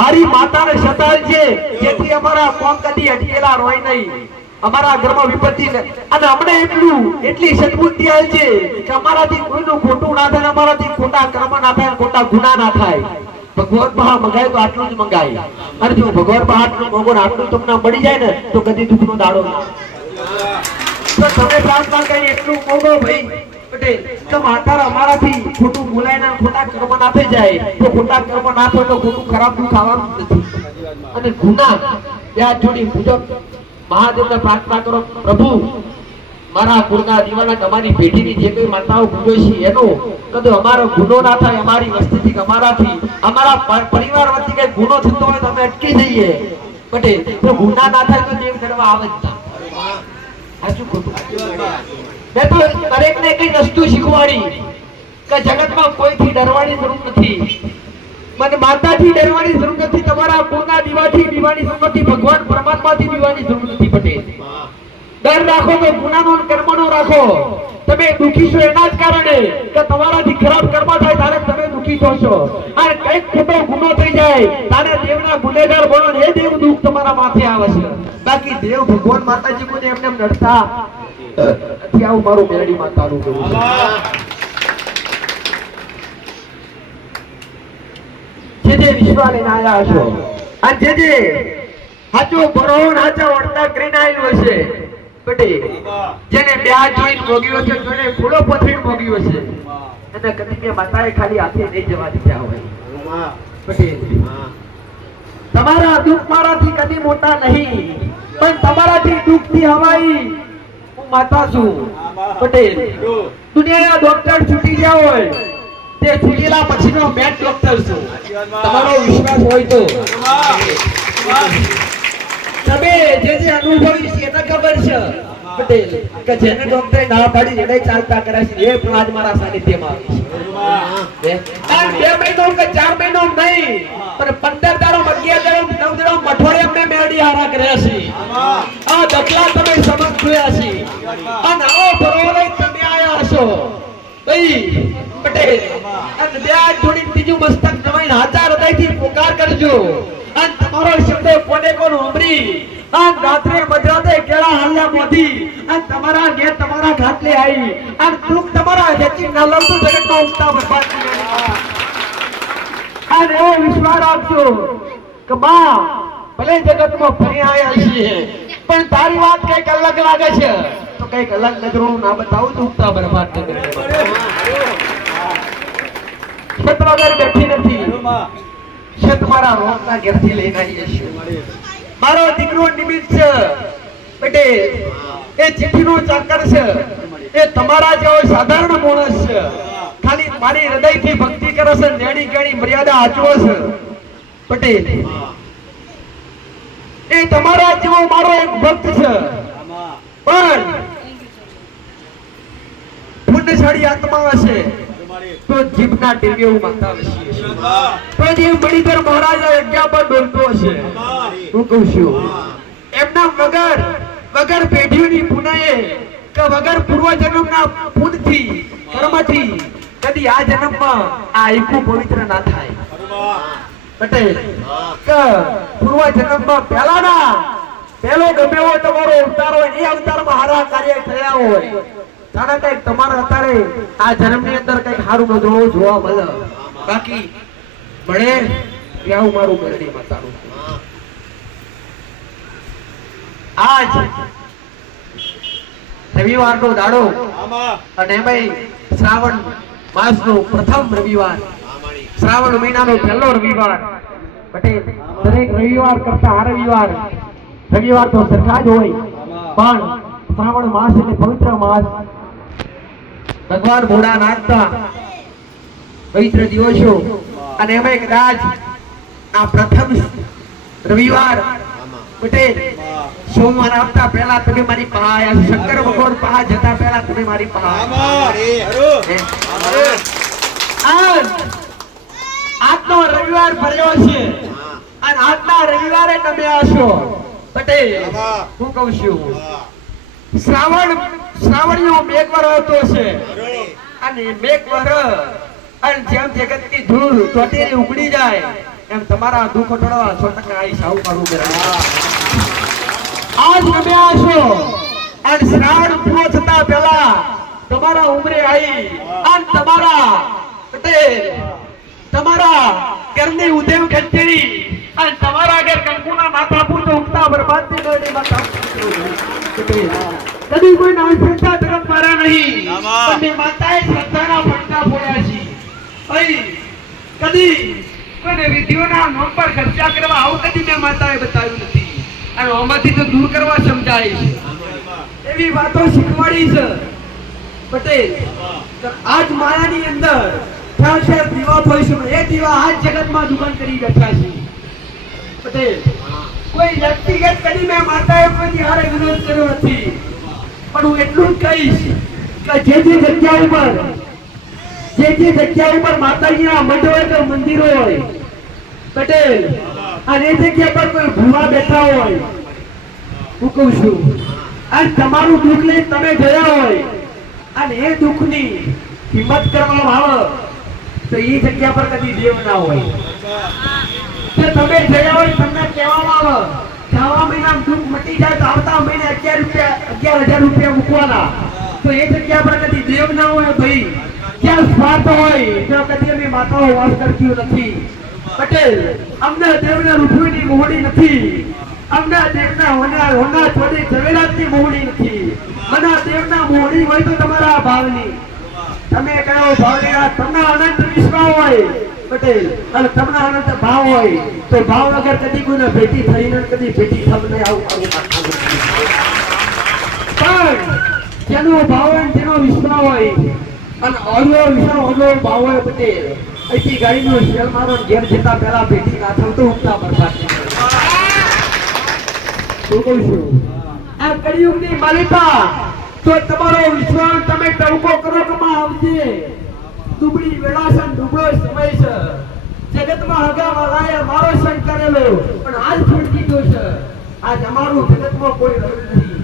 મારી માતાને સતાવજે, જેથી અમારા કોમ કદી અટકેલા રોય નહીં, અમારા ઘરમાં વિપત્તિ અને અમને એટલી સદબુદ્ધિ આવજે કે અમારાથી કોઈનું ખોટું ના થાય, અમારાથી ખોટા કર્મ ના થાય, ખોટા ગુના ના થાય. ભગવાન મહા મંગાય તો આટલું જ મંગાય. અને જો ભગવાન મહા આટલું મોગો આટલું તમને મળી જાય ને તો કદી દુઃખનો દાડો ના. તો તમે પ્રાર્થના કરી એટલું મોગો ભાઈ પટેલ કે માતા અમારાથી ખોટું બોલાય ના, ખોટા કર્મ ના થઈ જાય. તો ખોટા કર્મ ના થાય તો ખોટું ખરાબ દુઃખ આવવાનું નથી. અને ગુના ત્યાં જોડી પૂજક મહાદેવને પ્રાર્થના કરો, પ્રભુ મારા કુળના દીવાના તમારી પેઢીની જે કોઈ માતાઓ પૂજો છે એનો કદો અમારો ગુનો ના થાય, અમારી વસ્તીથી અમારાથી અમારા પરિવાર વચ્ચે કઈ ગુનો થતો હોય તો અમે અટકી જઈએ પટેલ. તો ગુના ના થાય તો દેવ કરવા આવે જ. સાચું ખોટું? મેં તો દરેકને કઈ વસ્તુ શીખવાડી કે જગતમાં કોઈથી ડરવાની જરૂર નથી, મને માતાથી ડરવાની જરૂર નથી, તમારા કુળના દીવાથી બીવાની જરૂર નથી, ભગવાન પરમાત્માથી બીવાની જરૂર નથી પટેલ. ડર રાખો તો ગુનાનો કર્મનો રાખો. તમે દુખી છો એના જ કારણે કે તમારાથી ખરાબ કર્મ થાય ત્યારે તમે દુખી થશો. અને કઈક ખોટો ગુનો થઈ જાય ત્યારે દેવના ગુનેગાર બનો, એ દેવ દુઃખ તમારા માથે આવે છે. બાકી દેવ ભગવાન માતાજી કોને એમને નડતા નથી. આવું મારું મેરડી માતાનું કહેવું છે. જે વિશ્વા લઈને આયા હશો અને જે સાચો ભરોણ સાચા વર્તા કરીને આવેલું હશે પટેલ, જેને બે હાથ જોઈને ભોગ્યો છે, જેને ફૂલો પથરીને ભોગ્યો છે, અને કદી કે માતાએ ખાલી હાથે નહીં જવા દીધા હોય પટેલ. તમારા દુઃખ મારાથી કદી મોટા નહીં, પણ તમારાથી દુઃખથી હવાઈ હું માતા છું પટેલ. દુનિયાના ડોક્ટર છૂટી ગયા હોય તે છૂટેલા પછીનો મેન ડોક્ટર છું. તમારો વિશ્વાસ હોય તો તમે જે અનુભવી છે એને ખબર છે પટેલ કે જેને ડોક્ટરે ના પાડી એને ચાલતા કરે છે એ પણ આજ મારા સાનિધ્યમાં આવી છે. 2 મહિનો કે 4 મહિનો નહીં પણ 15 દાડો 11 દાડો 9 દાડો મઠવાડિયા મેં મેરડી હારા કર્યા છે. આ દખલા તમે સમજ જોયા છે અને આવો ભરોલો તમે આયા હશો ભાઈ પટેલ. અને બે હાથ જોડીને ત્રીજું મસ્તક નવાઈને હાચા હૃદયથી પોકાર કરજો. અને તમારો શબ્દ કોને કોણ ઉમરી અને રાત્રે મધરાતે કેળા હાલ્યા મોધી અને તમારા ને તમારા ઘાટલે આવી અને દુઃખ તમારા હેચી ના લવતું જગતમાં ઉગતા બરબાદ અને એવો વિશ્વાસ રાખજો કે બા ભલે જગતમાં ફરી આવ્યા છીએ પણ તારી વાત કઈક અલગ લાગે છે તો કઈક અલગ નજરોનું ના બતાવું તો ઉગતા બરબાદ કરે. છત વગર બેઠી નથી, છત મારા રોગના ઘેરથી લઈને આવી છે. મારો દીકરો નિમિત્ત છે પટેલ, એ ચિઠ્ઠીનો ચાકર છે, એ તમારા જેવો સાધારણ માણસ છે, ખાલી મારી હૃદયથી ભક્તિ કરે છે, નેડી ગણી મર્યાદા આચવો છે પટેલ. એ તમારા જેવો મારો એક ભક્ત છે પણ પુણ્યશાળી આત્મા હશે તો જીભના ટેવીઓ માતા હશે તો જે મણિધર મહારાજા યજ્ઞ પર બોલતો હશે. હું કહું છું એમના વગર પેઢીઓની પુનાએ કે વગર પૂર્વજન્મના પુણ્યથી કર્મથી કદી આ જન્મમાં આ આયકું પવિત્ર ના થાય પટેલ. કે પૂર્વજન્મમાં પહેલો ગમે હોય તમારો અવતાર હોય એ અવતારમાં હારા કાર્ય થયા હોય તારા કઈક તમારા અત્યારે આ જન્મની અંદર કઈક સારું બધું જોવા મળે. બાકી મળે ત્યાં મારું મેરડી માતાનું. આજ રવિવારનો દાડો અને એમાંય શ્રાવણ માસનો પ્રથમ રવિવાર, શ્રાવણ મહિનાનો પહેલો રવિવાર પટેલ. દરેક રવિવાર કરતા આ રવિવાર તો સરખા જ હોય પણ શ્રાવણ માસ એટલે પવિત્ર માસ, ભગવાન ભોળાનાથના પવિત્ર દિવસો અને એમાં કદાચ આ પ્રથમ રવિવાર પટેલ સોમવાર આવતા પહેલા તમે મારી પાસે આવ્યા, શંકર ભગવાન પાસે જતા પહેલા તમે મારી પાસે આજનો રવિવાર ભર્યો છે અને આજના રવિવારે તમે આવશો પટેલ. હું કહું છું શ્રાવણ શ્રાવણીઓ મેઘવર આવતો છે અને મેઘવર અને જેમ જગતની ધૂળ તોટેરી ઉગડી જાય એમ તમારા દુઃખ ટળવા 100% આઈ સાહુકાર ઉભે આજ રમ્યા છો અને શ્રાવણ પૂરો થતા પહેલા તમારા ઉમરે આવી અને તમારા તમારા ઘરની ઉદેવ ખંચેરી અને તમારા ઘર કંકુના માથા પૂતો ઉગતા બરબાદની ગોળી માથા કદી કોઈ નાનસંતા ધર્મ મારા નહીં પણ મે માતાએ શ્રદ્ધાના ફટકા ફોડ્યા છે અહીં કદી કોઈને વિધિઓના નામ પર ખર્ચા કરવા આવું કદી મે માતાએ બતાવ્યું નથી અને આમાંથી તો દૂર કરવા સમજાય છે એવી વાતો શીખવાડી છે પટેલ આજ માયાની અંદર ઠેર દીવા હોય છે એ દીવા આજ જગતમાં દુકાન કરી બેઠા છે પટેલ કોઈ વ્યક્તિગત કદી મેં માતાએ કોઈ હારે વિરોધ કર્યો નથી પણ હું એટલું જ કહીશ કે જે જગ્યા ઉપર માતાજીના મઢ હોય કે મંદિરો હોય પટેલ અને એ જગ્યા પર કોઈ ભૂવા બેઠા હોય હું કહું છું અને તમારું દુઃખ લઈને તમે જોયા હોય અને એ દુઃખની કિંમત કરવામાં આવે તો એ જગ્યા પર કદી દેવ ના હોય જો તમે જોયા હોય તમને કહેવામાં આવે કે આવા મહિનામાં દુઃખ મટી જાય તો આવતા મહિને 11,000 રૂપિયા મૂકવાના તો એ જગ્યા પર કદી દેવ ના હોય ભાઈ ક્યાં સ્વાર્થ હોય તો કદી અમે માતાઓ વાસ કરતી નથી પટેલ અમને દેવના રૂપની મોહડી નથી અમને દેવના હોના છોડી જવેરાતની મોહડી નથી મને દેવના મોહડી હોય તો તમારા ભાવની તમે કયો ભાવની તમને અનંત વિશ્વાસ હોય પટેલ અને તમને અનંત ભાવ હોય તો ભાવ વગર કદી કોઈને ભેટી થઈને કદી ભેટી થઈને આવું પણ જેનો ભાવ હોય જેનો વિશ્વાસ હોય અને ઓલો ભાવ હોય પટેલ અહીંથી ગાડીનો શેલ મારો ઘેર જતા પહેલા ભેટી ના થતો ઉગતા બરબાદ શું કહું છું આ કળિયુગની માલિકા તો તમારો વિશ્વાસ તમે ટવકો કરો કમાં આવજે દુબળી વેળાસન ડૂબળો સમય છે જગતમાં હગા વાળાએ મારો સંગ કરેલો પણ આજ છોડી દીધો છે આજ અમારું જગતમાં કોઈ રહ્યું નથી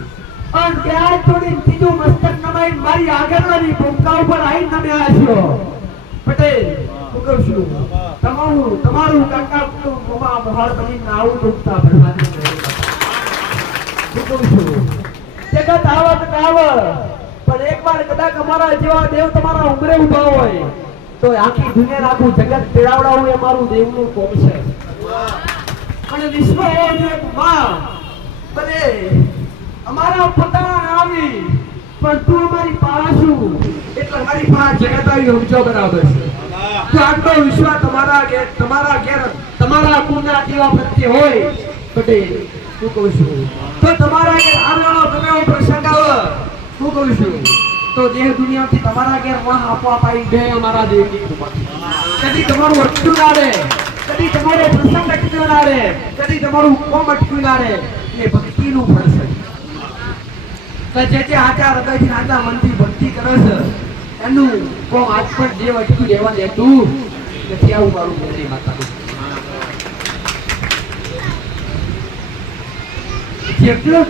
અને ત્યાં છોડી ત્રીજું મસ્તક નમાઈ મારી આગળની ભૂમિકા ઉપર આઈ નમ્યા છો પટેલ હું કહું છું તમારું કાકા મહાળ બનીને આવું ડૂબતા બરબાદી હું કહું છું જગત આવત પણ એકવાર કદાચ અમારા જેવા દેવ તમારા ઉમરે ઉભા હોય તો આખી દુનિયા આખું જગત તેડાવડાવું એ મારું દેવનું કોમ છે અને વિશ્વ માં બને અમારા પોતાના આવી પણ તું અમારી પાછું એટલે અમારી પાસે જગત આવી સમજો બરાબર છે તો આટલો વિશ્વાસ તમારા કુળના દેવા પ્રત્યે હોય પટેલ હું કહું છું તો તમારા ઘેર આવેલો તમે પ્રસંગ આવે હું કહું છું તો દેહ દુનિયાથી તમારા ઘેર વાહ આપવા પાઈ બે અમારા દેવની કૃપા કદી તમારું અટક્યું ના રહે કદી તમારો પ્રસંગ અટક્યો ના રહે કદી તમારું કોમ અટક્યું ના રહે એ ભક્તિનું ફળ છે કે જે આચાર હૃદયથી આચા મનથી ભક્તિ કરે છે એનું કોમ આજ પણ દેવ અટક્યું રહેવા દેતું નથી આવું મારું મેરી માતાનું જેટલો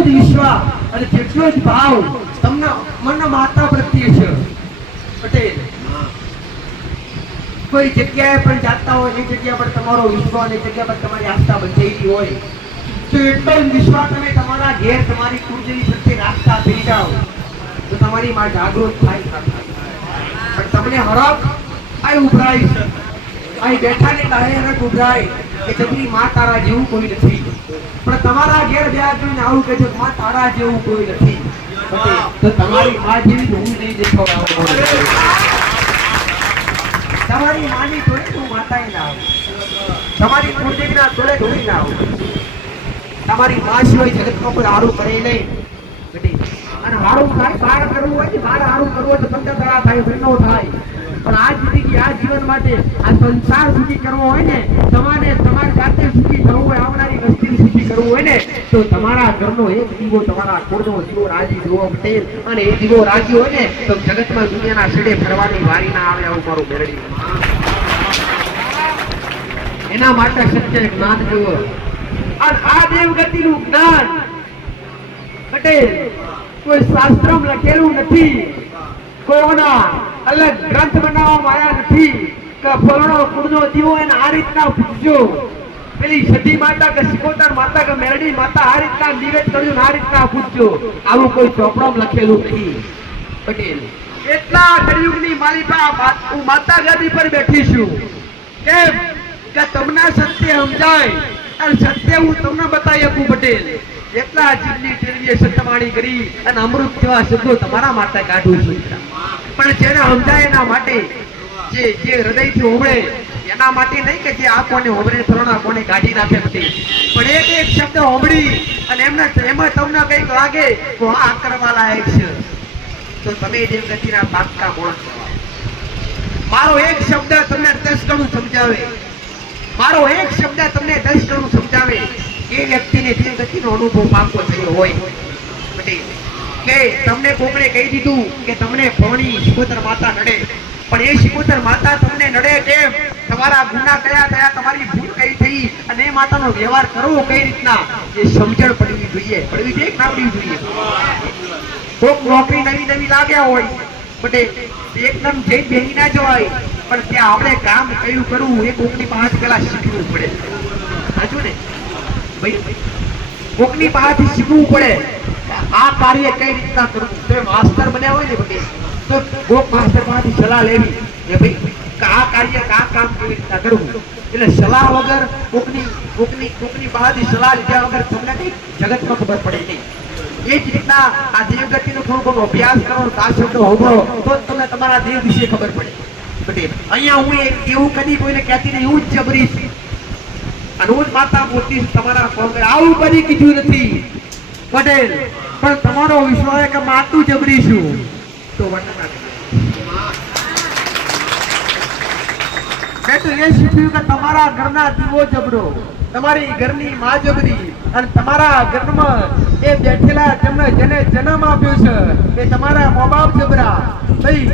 જ વિશ્વાસ અને જેટલો જ ભાવ તમને મનના માતા પ્રત્યે છે પટેલ કોઈ જગ્યાએ પણ જાતા હોય એ જગ્યા પર તમારો વિશ્વાસ અને જગ્યા પર તમારી આસ્થા બંધાયેલી હોય તો એટલો જ વિશ્વાસ તમે તમારા ઘેર તમારી કુળદેવી પ્રત્યે આસ્થા થઈ જાઓ તો તમારી માં જાગૃત થાય પણ તમને હરખ આ ઉભરાય છે અહીં બેઠા ને કહે હરખ ઉભરાય કે જબરી માં તારા જેવું કોઈ નથી પણ તમારા ઘેર બે જોઈને આવું કહે છે માં તારા જેવું કોઈ નથી તો તમારી માં જેવી હું નહીં દેખો તમારી માની જોડે તું માતાએ ના આવું તમારી કુળદેવીના જોડે ઢોળી ના આવું તમારી માં સિવાય જગતમાં કોઈ હારું કરે નહીં અને હારું થાય બહાર કરવું હોય બહાર હારું કરવું હોય તો પંચતરા થાય ભરનો થાય પણ આ જિંદગી આ જીવન માટે આ સંસાર સુખી કરવો હોય ને તમારી જાતે સુખી થવું હોય આવનારી વસ્તી સુખી કરવું હોય ને તો તમારા ઘરનો એક દીવો તમારા કુળનો દીવો રાજી જોવો પટેલ અને એ દીવો રાજી હોય ને તો જગતમાં દુનિયાના છેડે ફરવાની વારી ના આવે આવું મારું મેળવી એના માટે સત્ય જ્ઞાન જોવો અને આ દેવગતિનું જ્ઞાન પટેલ કોઈ શાસ્ત્રમાં લખેલું નથી, કોઈના અલગ ગ્રંથ બનાવવામાં આવ્યા નથી કે ફલાણો કુળનો દીવો એને આ રીતના પૂજજો, પેલી સતી માતા કે સિકોતર માતા કે મેરડી માતા આ રીતના નિવેદ કરજો, આ રીતના પૂજજો. આવું કોઈ ચોપડામાં લખેલું નહીં. પટેલ એટલા કળિયુગની માલિકા હું માતા ગાદી પર બેઠી છું કેમ કે તમને સત્ય સમજાય અને સત્ય હું તમને બતાવી શકું. પટેલ એટલા જીવની ટેરવીએ સત્યવાણી કરી અને અમૃત જેવા શબ્દો તમારા માટે કાઢું છું. પણ જેને સમજાય એના માટે, જે હૃદયથી હોબળે એના માટે નહીં કે જે આ કોને હોબળે ફલાણા કોને કાઢી નાખે નથી, પણ એક એક શબ્દ હોબળી અને એમાં તમને કંઈક લાગે તો આ કરવા લાયક છે તો તમે દેવગતિના પાક્કા માણસ. મારો એક શબ્દ તમને 10 ગણું સમજાવે, મારો એક શબ્દ તમને 10 ગણું સમજાવે એ વ્યક્તિને દેવગતિનો અનુભવ પાકો થયો હોય. કે તમને કોકણે કહી દીધું કે તમને ભણી સિકોતર માતા નડે, પણ એ સિકોતર માતા તમને નડે કેમ, તમારા ગુના કયા કયા, તમારી ભૂલ કઈ થઈ અને એ માતાનો વ્યવહાર કરવો કઈ રીતના એ સમજણ પડવી જોઈએ. પડવી જોઈએ ના પડવી જોઈએ? કોક નોકરી નવી નવી લાગ્યા હોય બટ એકદમ જઈ બેહી ના જવાય, પણ ત્યાં આપણે કામ કયું કરવું એ કોકની પાસે પેલા શીખવું પડે. સાચું ને ભાઈ? કોકની પાસેથી શીખવું પડે આ કાર્ય કઈ રીતના કરવું. તો માસ્ટર બન્યા હોય ને બટે તો કોક માસ્ટર પાસેથી સલાહ લેવી કે ભાઈ આ કાર્ય આ કામ કેવી રીતના કરવું. એટલે સલાહ વગર કોકની પાસેથી સલાહ લીધા વગર તમને કઈ જગતમાં ખબર પડે નહીં. એ જ રીતના આ દેવગતિનો થોડો અભ્યાસ કરો, આ શબ્દો હોબળો તો તમને તમારા દેવ વિશે ખબર પડે. પટેલ અહીંયા હું એવું કદી કોઈને કહેતી નહીં, હું જ જબરીશ અને હું જ માતા મોટી તમારા પગ આવું કદી કીધું નથી પટેલ. પણ તમારો વિશ્વાસ કે માતું જબરીશું તો વર્ણના મેં તો એ શીખ્યું કે તમારા ઘરના દીવો જબરો, તમારી ઘરની માં જબરી અને તમારા ઘરમાં એ બેઠેલા જેને જન્મ આપ્યો છે એ તમારા મા બાપ જબરા. ભાઈ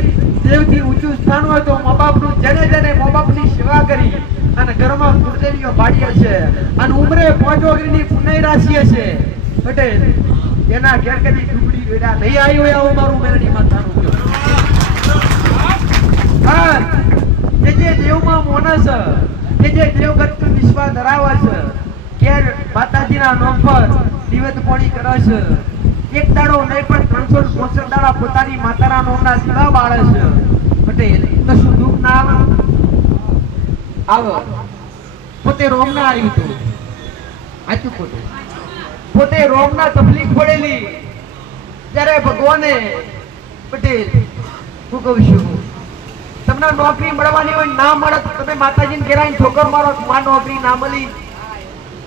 દેવથી ઊંચું સ્થાન હોય તો મા બાપનું જેને મા બાપની સેવા કરી અને ઘરમાં કુળદેવીઓ બાળી હશે અને ઉમરે 5 ઓગણીની પુણ્ય રાશિ હશે પટેલ એના ઘેર કદી ડુબડી વેડા નહીં આવી હોય આવું મારું મેરડી માતાનું. હા જે દેવમાં મોનસ કે જે દેવગત વિશ્વાસ ધરાવે છે ઘેર માતાજીના નામ પર નિવેદ પોણી કરે છે, એક દાડો નહીં પણ 365 દાડા પોતાની માતાના નામના દીવા બાળે છે પટેલ, તો શું દુઃખ ના આવે? પોતે રોમના આવ્યું હતું, સાચું ખોટું? પોતે રોમના તકલીફ પડેલી ત્યારે ભગવાને પટેલ હું કહું છું તમને નોકરી મળવાની હોય ના મળે તમે માતાજીને ઘેરાઈને ઠોકર મારો, માં નોકરી ના મળી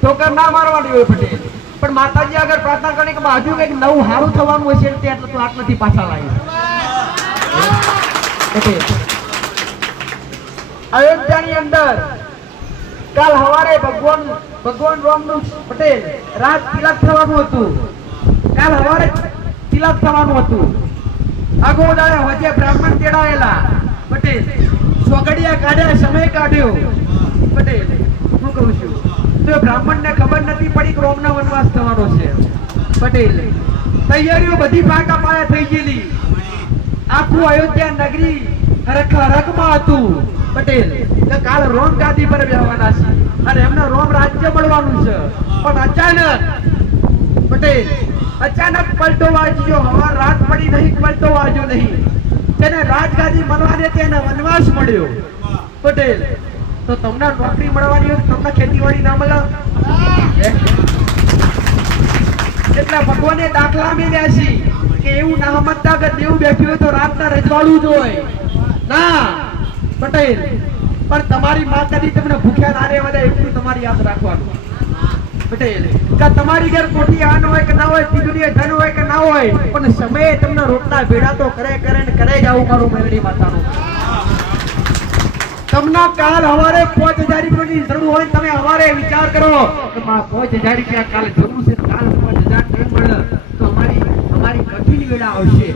ઠોકર ના મારવાની હોય પટેલ, પણ માતાજી આગળ પ્રાર્થના કરી કે હજુ કંઈક નવું સારું થવાનું હશે એટલે તો આટલાથી પાછા લાવી. અયોધ્યાની અંદર કાલ સવારે ભગવાન રામનું પટેલ રાત તિલક થવાનું હતું, કાલ સવારે તિલક થવાનું હતું. આગો દાડે વચ્ચે બ્રાહ્મણ તેડાયેલા પટેલ, સોગડિયા કાઢ્યા, સમય કાઢ્યો પટેલ. હું કહું છું તો બ્રાહ્મણને ખબર નથી પડી કે રોમનો વનવાસ થવાનો છે પટેલ. તૈયારીઓ બધી પાકા પાયા થઈ ગયેલી, આખું અયોધ્યા નગરી હરખમાં હતું પટેલ કે કાલ રોમ ગાદી પર બેહવાના છે અને એમને રોમ રાજ્ય મળવાનું છે. પણ અચાનક પલટો વાજ્યો, હવા રાત પડી નહીં, પલટો વાજ્યો નહીં. જેને રાજગાદી મળવાની હતી એને વનવાસ મળ્યો પટેલ. તો તમને નોકરી મળવાની હોય તમને ખેતીવાડી ના મળે એટલે ભગવાને દાખલા મેળ્યા છે કે એવું ના સમજતા કે દેવ બેઠું હોય તો રાતના રજવાડું જ હોય ના પટેલ. પણ તમારી માં કદી તમને ભૂખ્યા ના રહેવા દે એટલું તમારી યાદ રાખવાનું પટેલ. કે તમારી ઘર કોઠી આન હોય કે ના હોય, તિજોરી ધન હોય કે ના હોય, પણ સમયે તમને રોટલા ભેડા તો કરે જ આવું મારું મેરડી માતાનું. તમને કાલ હવારે 5000 રૂપિયાની જરૂર હોય તમે હવારે વિચાર કરો કે 5000 રૂપિયા કાલે જરૂર છે, કાલ 5000 નહીં મળે તો અમારી કઠિન વેળા આવશે.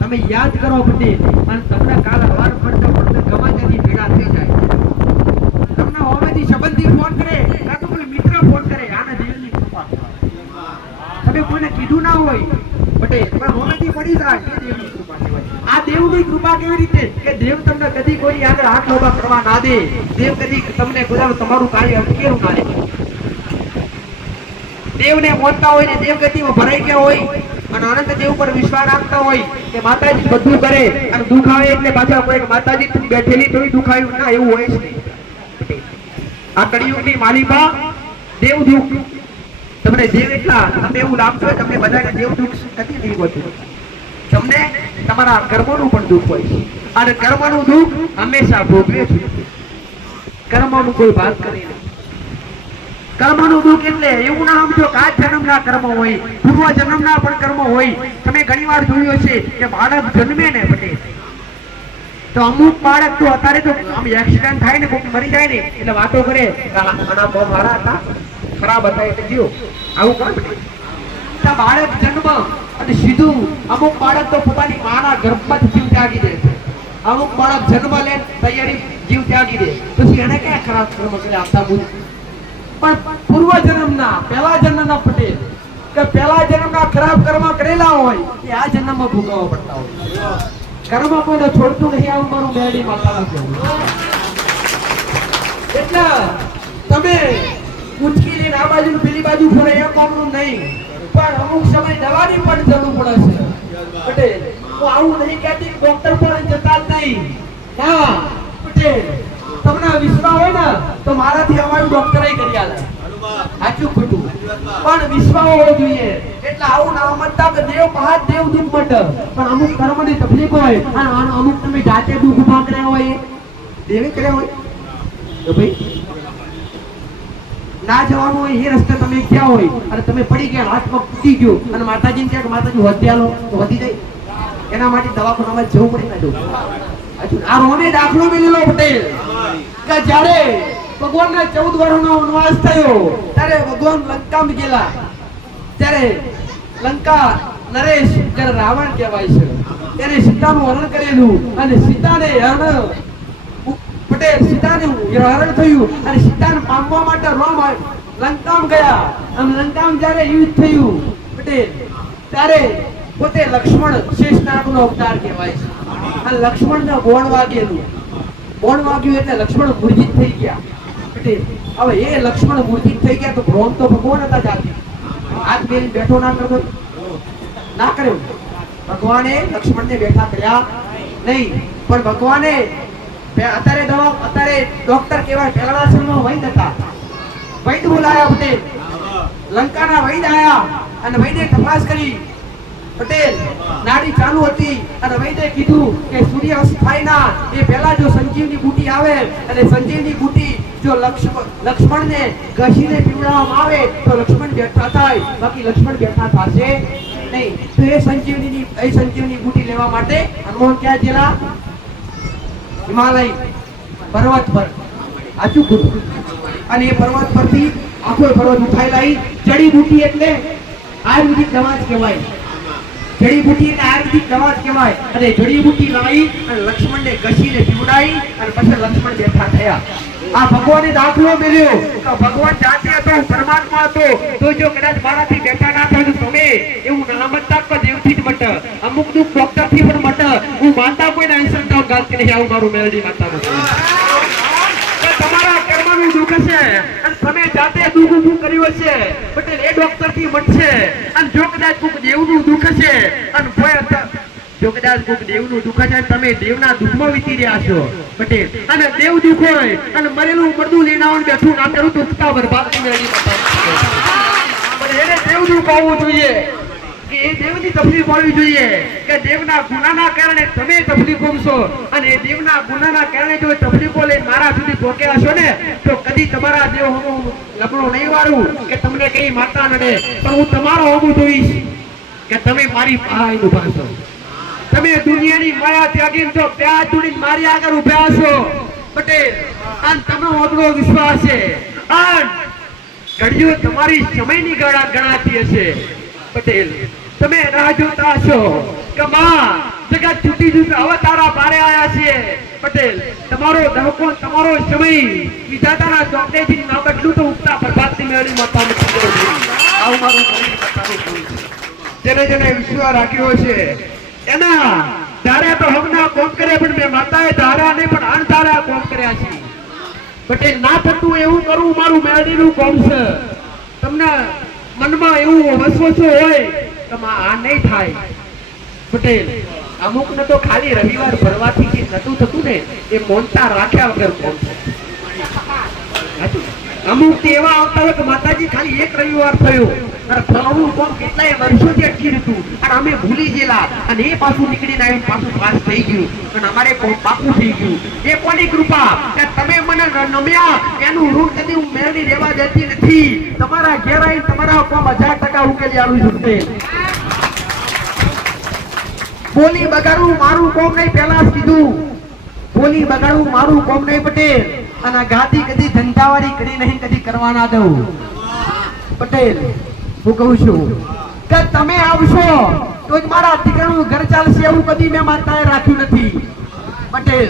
તમે યાદ કરો પટેલ અને તમને કાલ હવાર પડતો ગમે તેની ભેડા થઈ જાય. તમને હોવેથી સંબંધી ફોન કરે કાં તો કોઈ મિત્ર ફોન કરે આને દેવની કૃપા. તમે કોઈને કીધું ના હોય પટેલ પણ મળી જાય એ દેવની કૃપા કહેવાય. આ દેવની કૃપા કેવી રીતે કે દેવ તમને કદી કોઈ આગળ હાથ લોભા કરવા ના દે. દેવ કદી તમને કોઈ તમારું કાર્ય અટકેલું ના દે. દેવને મોનતા હોય ને દેવ ગતિમાં ભરાઈ ગયા હોય અને અનંત દેવ પર વિશ્વાસ રાખતા હોય કે માતાજી બધું કરે અને દુઃખ આવે એટલે પાછા કોઈ માતાજી તું બેઠેલી તોય દુઃખ આવ્યું ના, એવું હોય જ નહીં. આ કળિયુગની માલિકા દેવ દુઃખ તમને દેવ એટલા તમે એવું લાગતું હોય તમને બધાને દેવ દુઃખ નથી નહીં હોતું. તમને તમારા કર્મોનું પણ દુઃખ હોય છે અને કર્મનું દુઃખ હંમેશા ભોગવે છે. કર્મનું કોઈ વાત કરે નહીં. કર્મનું દુઃખ એટલે એવું ના સમજો કે આ જન્મના કર્મ હોય, પૂર્વ જન્મના પણ કર્મ હોય. તમે ઘણીવાર જોયું હશે કે બાળક જન્મે ને પટેલ તો અમુક બાળક તો અત્યારે તો આમ એક્સિડન્ટ થાય ને કોઈ મરી જાય ને એટલે વાતો કરે આના બહુ મારા હતા ખરાબ હતા એટલે જીવો આવું કોણ પટેલ. બાળક જન્મ અને સીધું અમુક બાળક તો પોતાની માના ગર્ભમાં જીવ ત્યાગી દે છે. અમુક બાળક જન્મ લે તૈયારી જીવ ત્યાગી દે પછી એને ક્યાં ખરાબ કર્મ કરે આપતા બોલ. પણ પૂર્વ જન્મના પહેલા જન્મના પટેલ કે પહેલા જન્મના ખરાબ કર્મ કરેલા હોય એ આ જન્મમાં ભોગવવા પડતા હોય. કર્મ કોઈને છોડતું નહીં આવું મારું મેરડી માતાનું કહેવું. એટલે તમે ઉચકી લઈને આ બાજુ પેલી બાજુ ફરે એ કોમનું નહીં, પણ અમુક સમય દવાની પણ જરૂર પડે છે પટેલ. હું આવું નહીં કહેતી ડોક્ટર પણ જતા જ નહીં. હા પટેલ, તમને વિશ્વાસ હોય ને તો મારાથી અમારું ડોક્ટર કરી આલે. સાચું ખોટું પણ વિશ્વાસ હોવો જોઈએ. એટલે આવું ના સમજતા કે દેવ મહા દેવ દુઃખ મટે, પણ અમુક કર્મની તકલીફ હોય અને અમુક તમે જાતે દુઃખ ઉભા કર્યા હોય દેવે કર્યા હોય તો ભાઈ ના જવાનું હોય એ રસ્તે તમે ગયા હોય અને તમે પડી ગયા હાથમાં તૂટી ગયો અને માતાજીને કહે કે માતાજી વધી આલો તો વધી જાય. એના માટે દવાખાનામાં જવું પડે ના જવું. આ રોમે દાખલો મેલેલો પટેલ કે જ્યારે ભગવાનના 14 વર્ષનો વનવાસ થયો ત્યારે ભગવાન લંકામાં ગયેલા. ત્યારે લંકા નરેશ જ્યારે રાવણ કહેવાય છે ત્યારે સીતાનું હરણ કરેલું અને સીતાને હરણ પટેલ સીતાનું હરણ થયું અને સીતાને પામવા માટે રામ લંકામાં ગયા અને લંકામાં જ્યારે યુદ્ધ થયું પટેલ ત્યારે પોતે લક્ષ્મણ શેષનાગનો અવતાર કહેવાય છે અને લક્ષ્મણને બોણ વાગેલું. બોણ વાગ્યું એટલે લક્ષ્મણ મૂર્છિત થઈ ગયા. હવે એ લક્ષ્મણ મૂર્છિત થઈ ગયા તો ભ્રોમ તો ભગવાન હતા જાતિ. હાથ બેન બેઠો ના કરતો ના કર્યો. ભગવાને લક્ષ્મણને બેઠા કર્યા નહીં, પણ ભગવાને અત્યારે ડોક્ટર કહેવાય પહેલાના સમયમાં વૈદ હતા. વૈદ બોલાયા પટેલ. લંકાના વૈદ આયા અને વૈદે તપાસ કરી પટેલ. નાડી ચાલુ હતી અને વૈદે કીધું કે સૂર્ય અસ્ત થાય ના એ પહેલા જો સંજીવની બુટી આવે અને સંજીવની બુટી જો લક્ષ્મણને ઘસીને પીવડાવવામાં આવે તો લક્ષ્મણ બેઠા થાય, બાકી લક્ષ્મણ બેઠા થશે નહીં. તો એ સંજીવની બુટી લેવા માટે હનુમાન ક્યાં ગયેલા? હિમાલય પર્વત પર. સાચું ખોટું? અને એ પર્વત પરથી આખો પર્વત ઉઠાઈ લાવી. જડીબુટી એટલે આયુર્વેદિક દવા જ કહેવાય. જડીબુટી એટલે આયુર્વેદિક દવા જ કહેવાય. અને જડીબુટી લાવી અને લક્ષ્મણને ઘસીને પીવડાવી અને પછી લક્ષ્મણ બેઠા થયા. આ ભગવાને દાખલો મેળ્યો કે ભગવાન જાતે હતો, પરમાત્મા હતો, તો જો કદાચ મારાથી બેઠા ના થાય તો તમે એવું ના સમજતા કે દેવથી જ મટે, અમુક દુઃખ ડોક્ટર થી પણ મટે. હું માનતા કોઈને અંશંતા ગાલતી નહીં. આવું મારું મેલડી માતાનું તમારા કર્મનું દુઃખ છે અને તમે જાતે દુઃખ ઊભું કર્યું હશે પટેલ એ ડોક્ટર થી મટશે. અને જો કદાચ કોઈક દેવનું દુઃખ છે અને જો કદાચ કોઈક દેવનું દુઃખ છે તમે દેવના દુઃખમાં વીતી રહ્યા છો પટેલ. અને દેવ દુઃખ હોય અને મરેલું મરદું લઈને આવવાનું બેઠું ના કરું તો ઉઠતા બરબાદ મેળવી એને દેવ દુઃખ આવવું જોઈએ કે એ દેવની તકલીફ હોવી જોઈએ કે દેવના ગુનાના કારણે તમે તકલીફો છો અને એ દેવના ગુનાના કારણે જો તકલીફો લઈને મારા સુધી પહોંચ્યા હશો ને તો કદી તમારા દેવ હું લબડો નહીં વાળું કે તમને કઈ માતા નડે, પણ હું તમારો હોવું જોઈશ કે તમે મારી પાસે ઉભા છો. તમે દુનિયાની માયા ત્યાગીને તો પ્યાજ જોડીને મારી આગળ ઉભા છો પટેલ. અને તમે ઓગળો વિશ્વાસ છે અને ઘડીઓ તમારી સમયની ગણાતી હશે પટેલ. તમે રાહ જોતા છો કે માં જગત છૂટી જશે, હવે તારા બારે આયા છે પટેલ. તમારો દહકો તમારો સમય વિધાતાના ચોકડેથી ના બદલું તો ઉગતા પ્રભાતની મેળી માતા નથી. આવું મારું બતાવું છે. જેને જેને વિશ્વાસ રાખ્યો છે એના ધારે તો હમણાં કોમ કરે પણ મેં માતાએ ધારા નહીં પણ અણધારા કોમ કર્યા છે. પટેલ ના થતું એવું કરવું મારું મેળડીનું કોમ છે. તમને મનમાં એવું વસવસો હોય તો આ નહીં થાય. પટેલ અમુક ને તો ખાલી રવિવાર ભરવાથી જે નતું થતું ને એ મોનતા રાખ્યા વગર કોમ છે. અમુક એવા આવતા હોય કે માતાજી ખાલી એક રવિવાર થયો અને ફળનું કોમ કેટલાય વર્ષોથી અટકી હતું અને અમે ભૂલી ગયેલા અને એ પાછું નીકળીને આવીને પાછું પાસ થઈ ગયું અને અમારે કોમ પાકું થઈ ગયું. એ કોની કૃપા કે તમે મને નમ્યા એનું ઋણ કદી હું મેળવી રહેવા દેતી નથી. તમારા ઘેર આવીને તમારા કોમ 1000% ઉકેલી આવું છું. બોલી બગાડું મારું કોમ નહીં, પહેલા જ કીધું બોલી બગાડું મારું કોમ નહીં પટેલ. અને ગાદી કદી ધંધાવાળી કરી નહીં કદી કરવા ના દઉં. પટેલ હું કહું છું કે તમે આવશો તો જ મારા દીકરાનું ઘર ચાલશે એવું કદી મેં માતાએ રાખ્યું નથી. પટેલ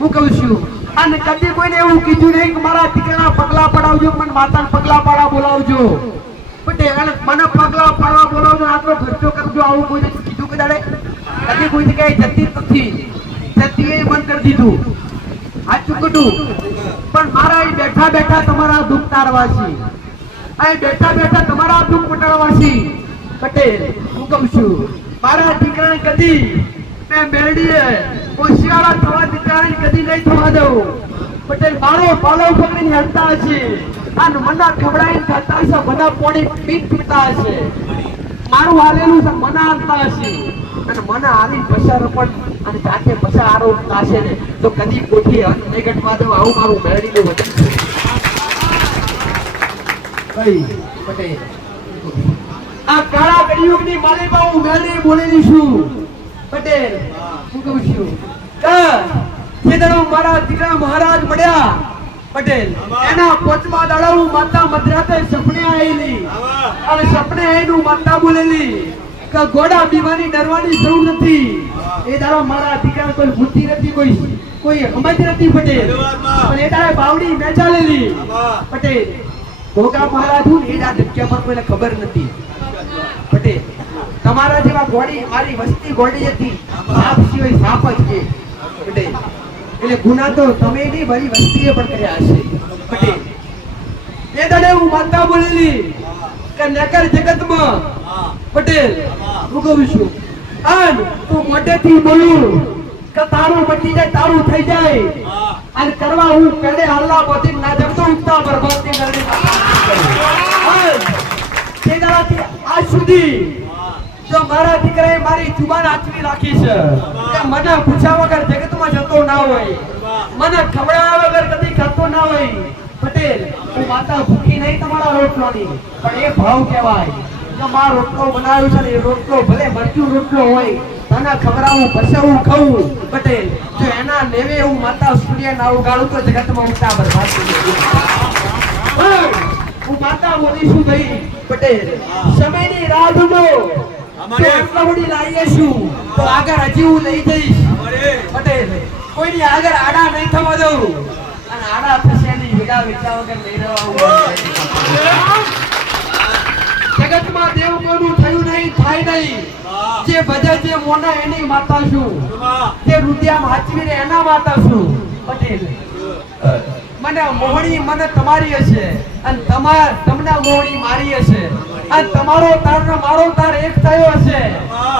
હું કહું છું અને કદી કોઈને એવું કીધું નહીં કે મારા દીકરાના પગલા પડાવજો, મને માતાના પગલા પાડા બોલાવજો. પટેલ અને મને પગલા પાડવા બોલાવજો, આટલો ખર્ચો કરજો આવું કોઈ કીધું કદાડે કદી કોઈ જગ્યાએ જતી નથી. જતી એ બંધ કરી દીધું. સાચું કીધું. પણ મારા અહીં બેઠા બેઠા તમારા દુઃખ તારવા છે, અહીં બેઠા બેઠા તમારા દુઃખ મટાડવા છે. પટેલ હું કહું છું મારા દીકરાને કદી મેં મેળડીએ હોશિયારા થવા દીકરાને કદી નહીં થવા દઉં. પટેલ મારો પાલો પકડીને હડતા હશે અને મના ખવડાવીને ખાતા હશે, બધા પોણી પીતા હશે. મારું હાલેલું છે મના હાલતા હશે અને મના હાલી પસાર પણ અને જાતે પસાર આરોપ થશે ને તો કદી કોઠી હદ નહીં ઘટવા દઉં. આવું મારું મેળડીનું વચન છે. કઈ પટેલ આ કાળા કળિયુગની માલિકા હું મેળડી બોલેલી છું. પટેલ હું કહું છું કે જે દાડો મારા દીકરા મહારાજ મળ્યા પટેલ એના 5મા દાડા હું માતા મધરાતે સપને આવેલી અને સપને આવીને માતા બોલેલી કે ઘોડા બીવાની ડરવાની જરૂર નથી. એ દાડો મારા દીકરા કોઈ બુદ્ધિ નથી, કોઈ સમજ નથી. પટેલ પણ એ દાડે બાવડી મેં ચાલેલી. પટેલ ભોગા મહારાજ હું એ દાડે ધક્યા પર કોઈને ખબર નથી. પટેલ તમારા જેવા ઘોડી મારી વસ્તી ઘોડી હતી, સાપ સિવાય સાપ જ છે. પટેલ એટલે ગુના તો તમે નહીં ભરી વસ્તીએ પણ કર્યા હશે. પટેલ એ દાડે હું માતા બોલેલી કે નકર જગતમાં પટેલ હું કહું છું અને તું મોટેથી બોલું કે તારું બચી જાય તારું થઈ જાય અને કરવા હું પેડે હલ્લા પોતી ના જમતો ઉઠતા બરબાદની કરણી તે દાડાથી આજ સુધી જો મારા દીકરાએ મારી જુબાન આચવી રાખી છે કે મને પૂછ્યા વગર જગતમાં જતો ના હોય, મને ખવડાવ્યા વગર કદી ખાતો ના હોય. પટેલ હું માતા ભૂખી નહીં તમારા રોટલોની પણ એ ભાવ કહેવાય કે મારો રોટલો બનાવ્યો છે ને એ રોટલો ભલે મરચું રોટલો હોય તને ખવડાવું પછાવું ખાવું. પટેલ જો એના લેવે હું માતા સૂર્ય ના ઉગાડું તો જગતમાં ઉઠા બરબાદ હું માતા બોલીશું ભાઈ. પટેલ સમયની રાહ જુઓ આટલાવડી લાવીએ છું તો આગળ હજી હું લઈ જઈશ. પટેલ કોઈની આગળ આડા નહીં થવા દઉં અને આડા થશે નહીં વિડા વેચા વગર લઈ રહેવા. જગતમાં દેવ કોઈનું થયું નહીં થાય નહીં. જે ભજે જે મોના એની માતા છું, જે રુદિયામાં હાચવીને એના માતા છું. પટેલ મને મોહણી મને તમારી હશે અને તમને મોહણી મારી હશે અને તમારો તાર ને મારો તાર એક થયો હશે.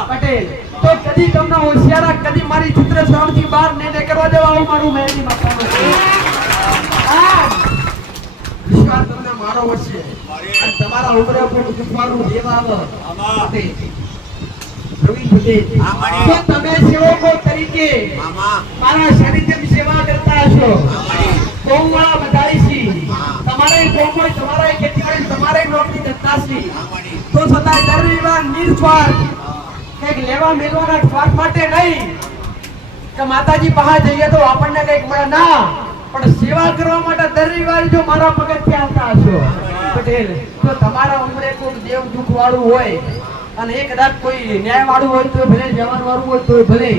પટેલ તો કદી તમને હોશિયારા કદી મારી ચિત્ર સ્વામથી બહાર નહીં કરવા દેવા આવું મારું મેળની માતાનો છે. વિશ્વાસ તમને મારો હશે અને તમારા ઉમરે ઉપર દુખવાનું દેવા આવે. તમે સેવકો તરીકે મારા શરીરની સેવા કરતા હશો. કોમવાળા બધાઈ તમારે કોમ હોય તમારે ખેતીવાડી તમારે નોકરી કરતા છે તો છતાંય દર રવિવાર નિર્સ્વાર્થ કંઈક લેવા મેળવાના સ્વાર્થ માટે નહીં કે માતાજી પાસે જઈએ તો આપણને કંઈક મળે ના પણ સેવા કરવા માટે દર રવિવારે જો મારા પગથિયે આવતા હશો. પટેલ તો તમારા ઉંમરે કોઈ દેવ દુઃખ વાળું હોય અને એ કદાચ કોઈ ન્યાય વાળું હોય તો ભલે જવાન વાળું હોય તો ભલે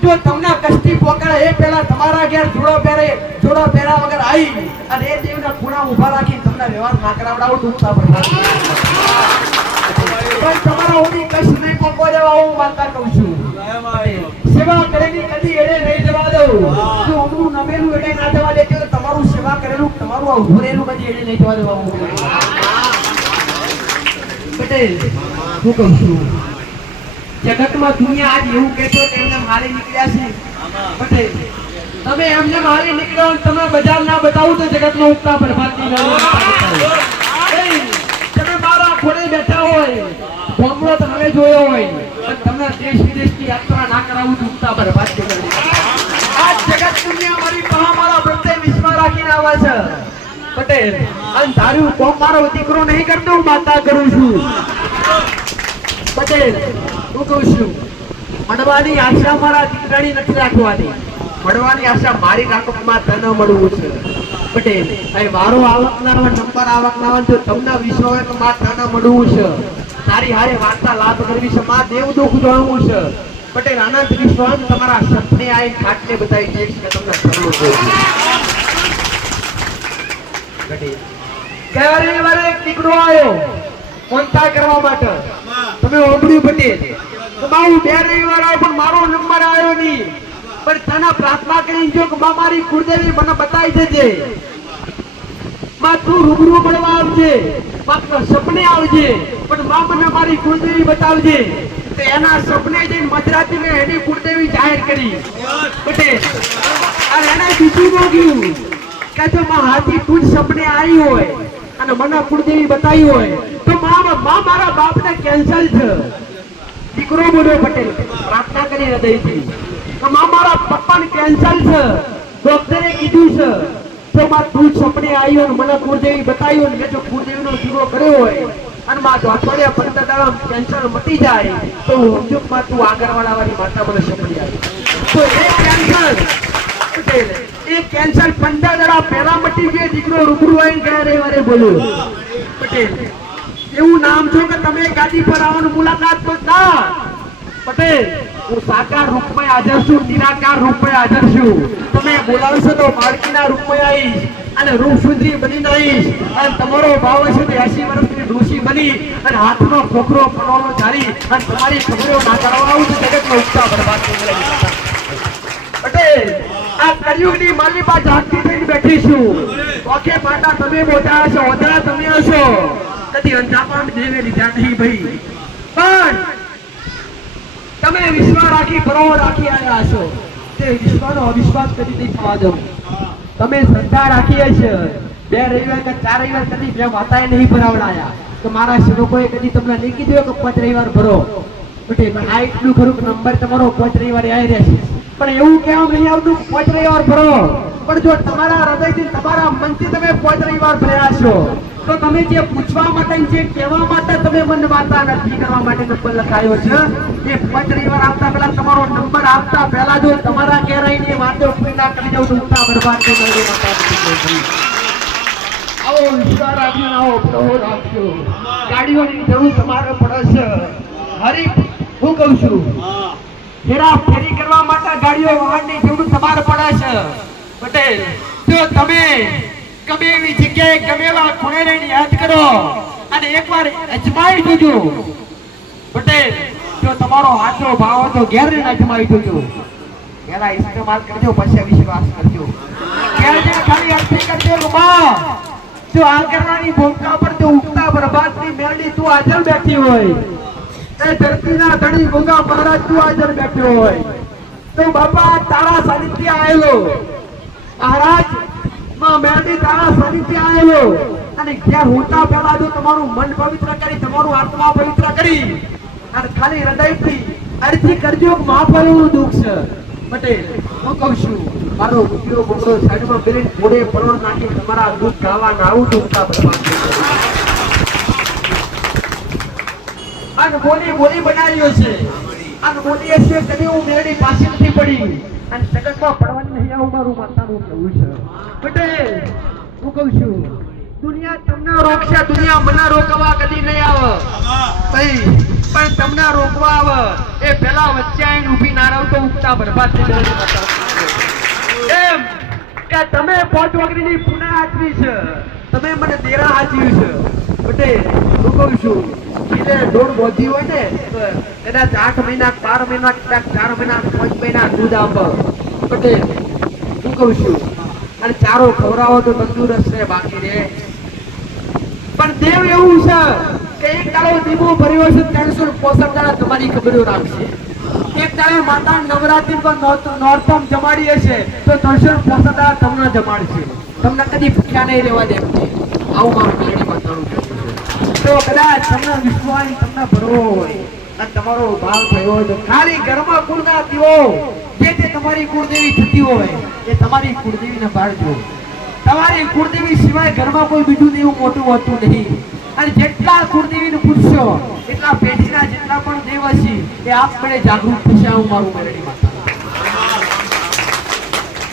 જો તમને કષ્ટી પોકાડે એ પહેલા તમારા ઘેર જોડો પહેરા વગર આવી અને એ દેવના ખૂણા ઉભા રાખી તમને વ્યવહાર ના કરાવડાવું તો હું પણ તમારા ઓની કશ નહીં કોકો દેવા હું માનતા કહું છું. સેવા કરેલી કદી એડે નહીં જવા દઉં. જો અમનું નમેલું એડે ના જવા દેજો તો તમારું સેવા કરેલું તમારું આ ઉભરેલું કદી એડે નહીં જવા દેવા હું. પટેલ હું કહું છું જગતમાં દુનિયા આજ એવું કહેતો તેમને મારી નીકળ્યા છે. પટેલ તમે એમને મારી નીકળ્યો તમે બજાર ના બતાવું તો જગતમાં ઉગતા બરબાદી તમે મારા ખોડે બેઠા હોય ભોમરો તમે જોયો હોય પણ તમને દેશ વિદેશની યાત્રા ના કરાવું તો ઉગતા બરબાદી આ જગત દુનિયા મારી પાસે મારા પ્રત્યે વિશ્વાસ રાખીને આવે છે. પટેલ અને ધાર્યું કોમ મારો દીકરો નહીં કરતો હું માતા કરું છું. પટેલ હું કહું છું મળવાની આશા મારા દીકરાની નથી રાખવાની. મળવાની આશા મારી રાખવામાં ધન મળવું છે. પટેલ અહીં મારો આવકના નંબર આવકના જો તમને વિશ્વ હોય તો માર ધન મળવું છે. તારી હારે વાર્તાલાપ કરવી છે માં દેવ દુઃખ જોવું છે. પટેલ આનંદ વિશ્વાસ તમારા સપને આઈ ખાટને બતાવી દઈશ કે તમને જરૂર છે. પટેલ ક્યારે વારે એક દીકરો આવ્યો કોન્ટા કરવા માટે તમે ઓબડ્યું પટેલ તો મારું બે રવિવાર આવ્યો પણ મારો નંબર આવ્યો નહીં. પણ તને પ્રાર્થના કરી જો કે મારી કુળદેવી મને બતાવી દેજે માં તું રૂબરૂ મળવા આવજે માત્ર સપને આવજે પણ માં મને મારી કુળદેવી બતાવજે. તો એના સપને જઈને મજરાતી ને એની કુળદેવી જાહેર કરી. પટેલ અને એને બીજું મોગ્યું કે જો માં હાથી તું જ સપને આવી હોય અને મને કુળદેવી બતાવી હોય તો માં મારા બાપને કેન્સલ છે. દીકરો બોલ્યો પટેલ પ્રાર્થના કરી હૃદયથી કે માં મારા પપ્પાને કેન્સલ છે. ડોક્ટરે કીધું છે તો માં તું સપને આવ્યો ને મને કુળદેવી બતાવ્યો ને મેં જો કુળદેવીનો દીકરો કર્યો હોય અને માં જો અઠવાડિયા 15 દાડા કેન્સર મટી જાય તો હું સમજુ માં તું આગળવાળા વાળી માતા મને સપને આવી તો એ કેન્સર 15 દાડા પહેલા મટી ગયો. દીકરો રૂબરૂ આવીને ગયા રવિવારે બોલ્યો પટેલ એવું નામ છો કે તમે ગાદી પર આવવાની મુલાકાત તો ના. પટેલ હું સાકાર રૂપમાં હાજર છું નિરાકાર રૂપમાં હાજર છું. તમે બોલાવશો તો બાળકીના રૂપમાં આવીશ અને રૂપ સુંદરી બનીને આવીશ અને તમારો ભાવ હશે તો 80 વર્ષની ડોશી બની અને હાથનો ખોખરો પડવાનો ધારી અને તમારી ખબરો ના કરવા આવું તો જગતમાં ઉગતા બરબાદ થઈ ગયેલા. પટેલ આ કળિયુગની માલિકા જાગતી થઈને બેઠી છું. ઓકે માતા તમે મોટા હશો ઓધરા તમે હશો કદી અંધાપણ દેવે લીધા નહીં ભાઈ પણ તમે વિશ્વાસ રાખી બરોબર રાખી આવ્યા છો તે વિશ્વાનો અવિશ્વાસ કદી નહીં થવા દો. તમે શ્રદ્ધા રાખી હશે 2 રવિવાર કે 4 રવિવાર કદી બે માતાએ નહીં ભરાવડાયા તો મારા શ્લોકોએ કદી તમને નહીં કીધું કે 5 રવિવાર ભરો. બટ આ એટલું ખરું નંબર તમારો 5 રવિવારે આવી રહેશે પણ એવું કહેવા નહીં આવતું 5 રવિવાર ભરો. પણ જો તમારા હૃદયથી તમારા મનથી તમે 5 રવિવાર ભર્યા છો તો તમે જે પૂછવા માટે જે કહેવા માટે તમે મને વાર્તા નથી કરવા માટે નંબર લખાયો છે એ 5 રવિવાર આવતા પહેલા તમારો નંબર આપતા પહેલા જો તમારા ઘેરાઈની વાતો પૂરા કરી દઉં તો ઉઠા બરબાદ થઈ ગયો માતા. આવો વિશ્વાસ રાખજો આવો પ્રભુ રાખજો. ગાડીઓની જરૂર તમારે પડે છે. હરી હું કહું છું ફેરા ફેરી કરવા માટે ગાડીઓ વાહનની જરૂર તમારે પડે છે. પટેલ જો તમે ગમે એવી જગ્યાએ ગમે એવા ખૂણે રહીને યાદ કરો અને એકવાર અજમાઈ જોજો. પટેલ જો તમારો હાથનો ભાવ હતો ઘેર રહીને અજમાઈ જોજો. પહેલા ઇસ્તેમાલ કરજો પછી વિશ્વાસ કરજો. ઘેર ખાલી અર્થી કરજો માં જો આ કરવાની ભૂમિકા પર જો ઉગતા બરબાદની મેરડી તું હાજર બેઠી હોય એ ધરતીના ધણી ગોગા મહારાજ તું હાજર બેઠો હોય તો બાપા તારા સાનિધ્ય આવેલો મહારાજ માં મેરડી તારા સાનિધ્ય આવેલો અને જ્યાં હોતા પહેલા જો તમારું મન પવિત્ર કરી તમારું આત્મા પવિત્ર કરી અને ખાલી હૃદયથી અરજી કરજો કે મહાફળનું દુઃખ છે. પટેલ હું કહું છું મારો ગુજરો ગુજરો સાઈડમાં બેરીને ઘોડે પરોડ નાખી તમારા દુઃખ ગાવા ના આવું દુઃખતા બરબાદ અને બોલી બનાવ્યો છે અને બોલી હશે કદી હું મેરડી પાસે નથી પડી અને જગતમાં પડવાની નહીં આવું મારું માતાનું કહેવું છે. પટેલ હું કહું છું દુનિયા તમને રોકશે દુનિયા મને રોકવા કદી નહીં આવે ભાઈ પણ તમને રોકવા આવે એ પેલા વચ્ચે આવીને ઊભી ના રહો તો ઉગતા બરબાદ થઈ જાય. એમ કે તમે 5 વાગરીની પુના હાજરી છે તમે મને દેરા હાજરી છે. પટેલ હું કહું છું ધીરે ઢોર બોધી હોય ને તો કદાચ 8 મહિના 12 મહિના કદાચ 4 મહિના 5 મહિના દૂધ આપે પટેલ હું કહું છું અને ચારો ખવડાવો તો તંદુરસ્ત રહે બાકી રે પણ દેવ એવું છે કે એક દાડો દીવો ભર્યો છે 365 દાડા તમારી ખબરો રાખશે એક દાડે માતા નવરાત્રી પર નોરતમ જમાડી હશે તો 365 દાડા તમને જમાડશે તમને કદી ભૂખ્યા નહીં રહેવા દે આવું મારું મેળવી બતાવું તો કદાચ તમને વિશ્વાસ તમને ભરવો હોય અને તમારો ભાવ થયો હોય તો ખાલી ઘરમાં કુળના દીવો જે તે તમારી કુળદેવી થતી હોય એ તમારી કુળદેવીને બાળજો તમારી કુળદેવી સિવાય ઘરમાં કોઈ બીજું દેવું મોટું હોતું નહીં અને જેટલા કુળદેવીને પૂછશો એટલા પેઢીના જેટલા પણ દેવ હશે એ આપને જાગૃત થશે હું મારું મેરડી માતા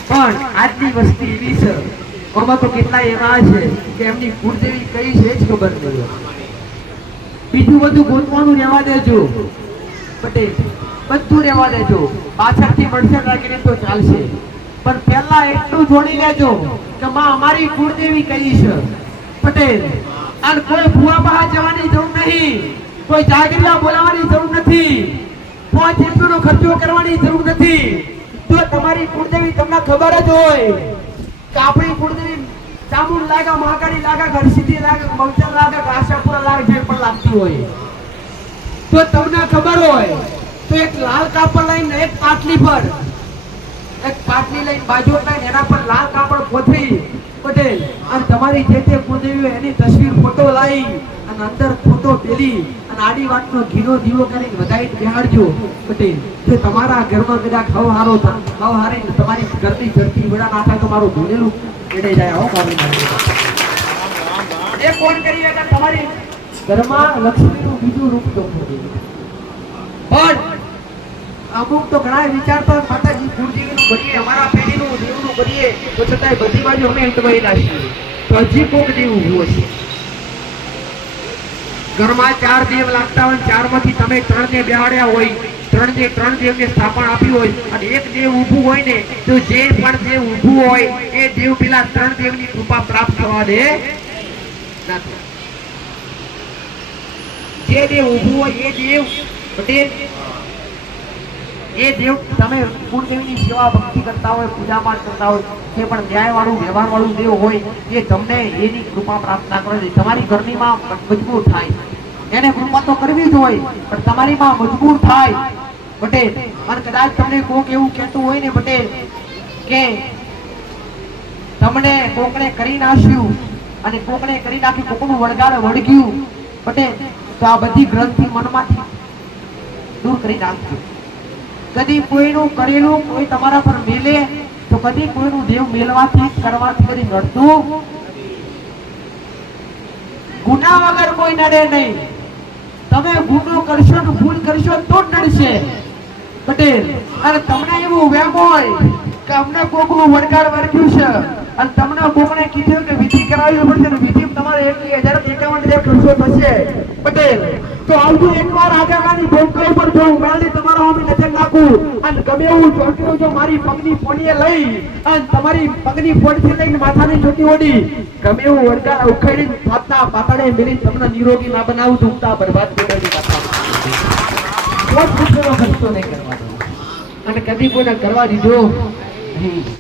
પણ આજની વસ્તી એવી છે આમાં તો કેટલા એવા છે કે એમની કુળદેવી કઈ છે જ ખબર નહીં બીજું બધું ગોતવાનું રહેવા દેજો પટેલ બધું રહેવા દેજો પાછળથી મળશે લાગીને તો ચાલશે પણ પહેલા એટલું જોડી લેજો કે માં અમારી કુળદેવી કઈ છે પટેલ અને કોઈ ભુવા બહાર જવાની જરૂર નહીં કોઈ જાગરિયા બોલાવવાની જરૂર નથી કોઈ જેટલો ખર્ચો કરવાની જરૂર નથી તો તમારી કુળદેવી તમને ખબર જ હોય કે આપણી કુળદેવી ચામુંડ લાગે મહાકાળી લાગે ઘરસીધી લાગે બહુચર લાગે આશાપુરા લાગે જે પણ લાગતી હોય તો તમને ખબર હોય તો એક લાલ કાપડ લઈને એક પાટલી લઈને બાજુ લઈને એના પર લાલ કાપડ પોથરી પટેલ અને તમારી જે તે કુળદેવી એની તસવીર ફોટો લાવી અને અંદર ફોટો પેલી અને આડી વાતનો ઘીનો દીવો કરીને વધારી બેહાડજો પટેલ જો તમારા ઘરમાં કદાચ ખાવ હારી તમારી ઘરની ધરતી વડા ના થાય તો મારું ધોલેલું એડે જાય આવો મારું એ કોણ કરીએ કે તમારી ઘરમાં લક્ષ્મીનું બીજું રૂપ તો પણ અમુક તો ઘણા વિચારતા માતાજી કુળદેવીનું કરીએ અમારા પેઢીનું દેવનું કરીએ તો છતાંય બધી બાજુ અમે અંટવાયેલા છીએ તો હજી કોક દેવ ઉભું હશે ઘરમાં 4 દેવ લાગતા હોય 4 માંથી તમે 3 ને બેહાડ્યા હોય 3 દેવને સ્થાપન આપ્યું હોય અને એક દેવ ઊભું હોય ને તો જે પણ દેવ ઊભું હોય એ દેવ પેલા 3 દેવની કૃપા પ્રાપ્ત થવા દે જે દેવ ઊભું હોય એ દેવ પટેલ એ દેવ તમે કુળદેવીની સેવા ભક્તિ કરતા હોય પૂજા પાઠ કરતા હોય જે પણ ન્યાય વાળું વ્યવહાર વાળું દેવ હોય એ તમને એની કૃપા પ્રાપ્ત ના કરે તમારી ઘરની માં મજબૂર થાય એને કૃપા તો કરવી જ હોય પણ તમારી માં મજબૂર થાય પટેલ અને કદાચ તમને કોક એવું કહેતું હોય ને પટેલ કે તમને કોકને કરી નાખ્યું અને કોકને કરી નાખી કોકનું વળગાડ વળગ્યું પટેલ તો આ બધી ગ્રંથિ મનમાંથી દૂર કરી નાખજો કદી કોઈનું કરેલું કોઈ તમારા પર મેલે તો કદી કોઈનું દેવ મેલવાથી કરવાથી કદી નડતું ગુના વગર કોઈ નડે નહીં તમે ગુનો કરશો ને ભૂલ કરશો તો જ નડશે પટેલ અને તમને એવું વેમ હોય કે અમને કોકનું વડગાડ વર્ગ્યું છે અને તમને કોકને કીધું કે વિધિ કરાવવી પડશે ને વિધિ તમારે 1051 ખર્ચો થશે પટેલ તો આવજો એકવાર આગળની બોંકા ઉપર જો મેળવી તમારો અમે નજર નાખું અને ગમે એવું ચોટલું જો મારી પગની પોણીએ લઈ અને તમારી પગની પોણથી લઈને માથાની ચોટી ઓડી ગમે એવું વડગાડ ઉખાડી પાતના પાતળે મેલી તમને નિરોગી ના બનાવું દુખતા બરબાદ કરી નાખવા કોઈ ખર્ચો નહીં કરવા દો અને કદી કોઈને કરવા દીધો નહીં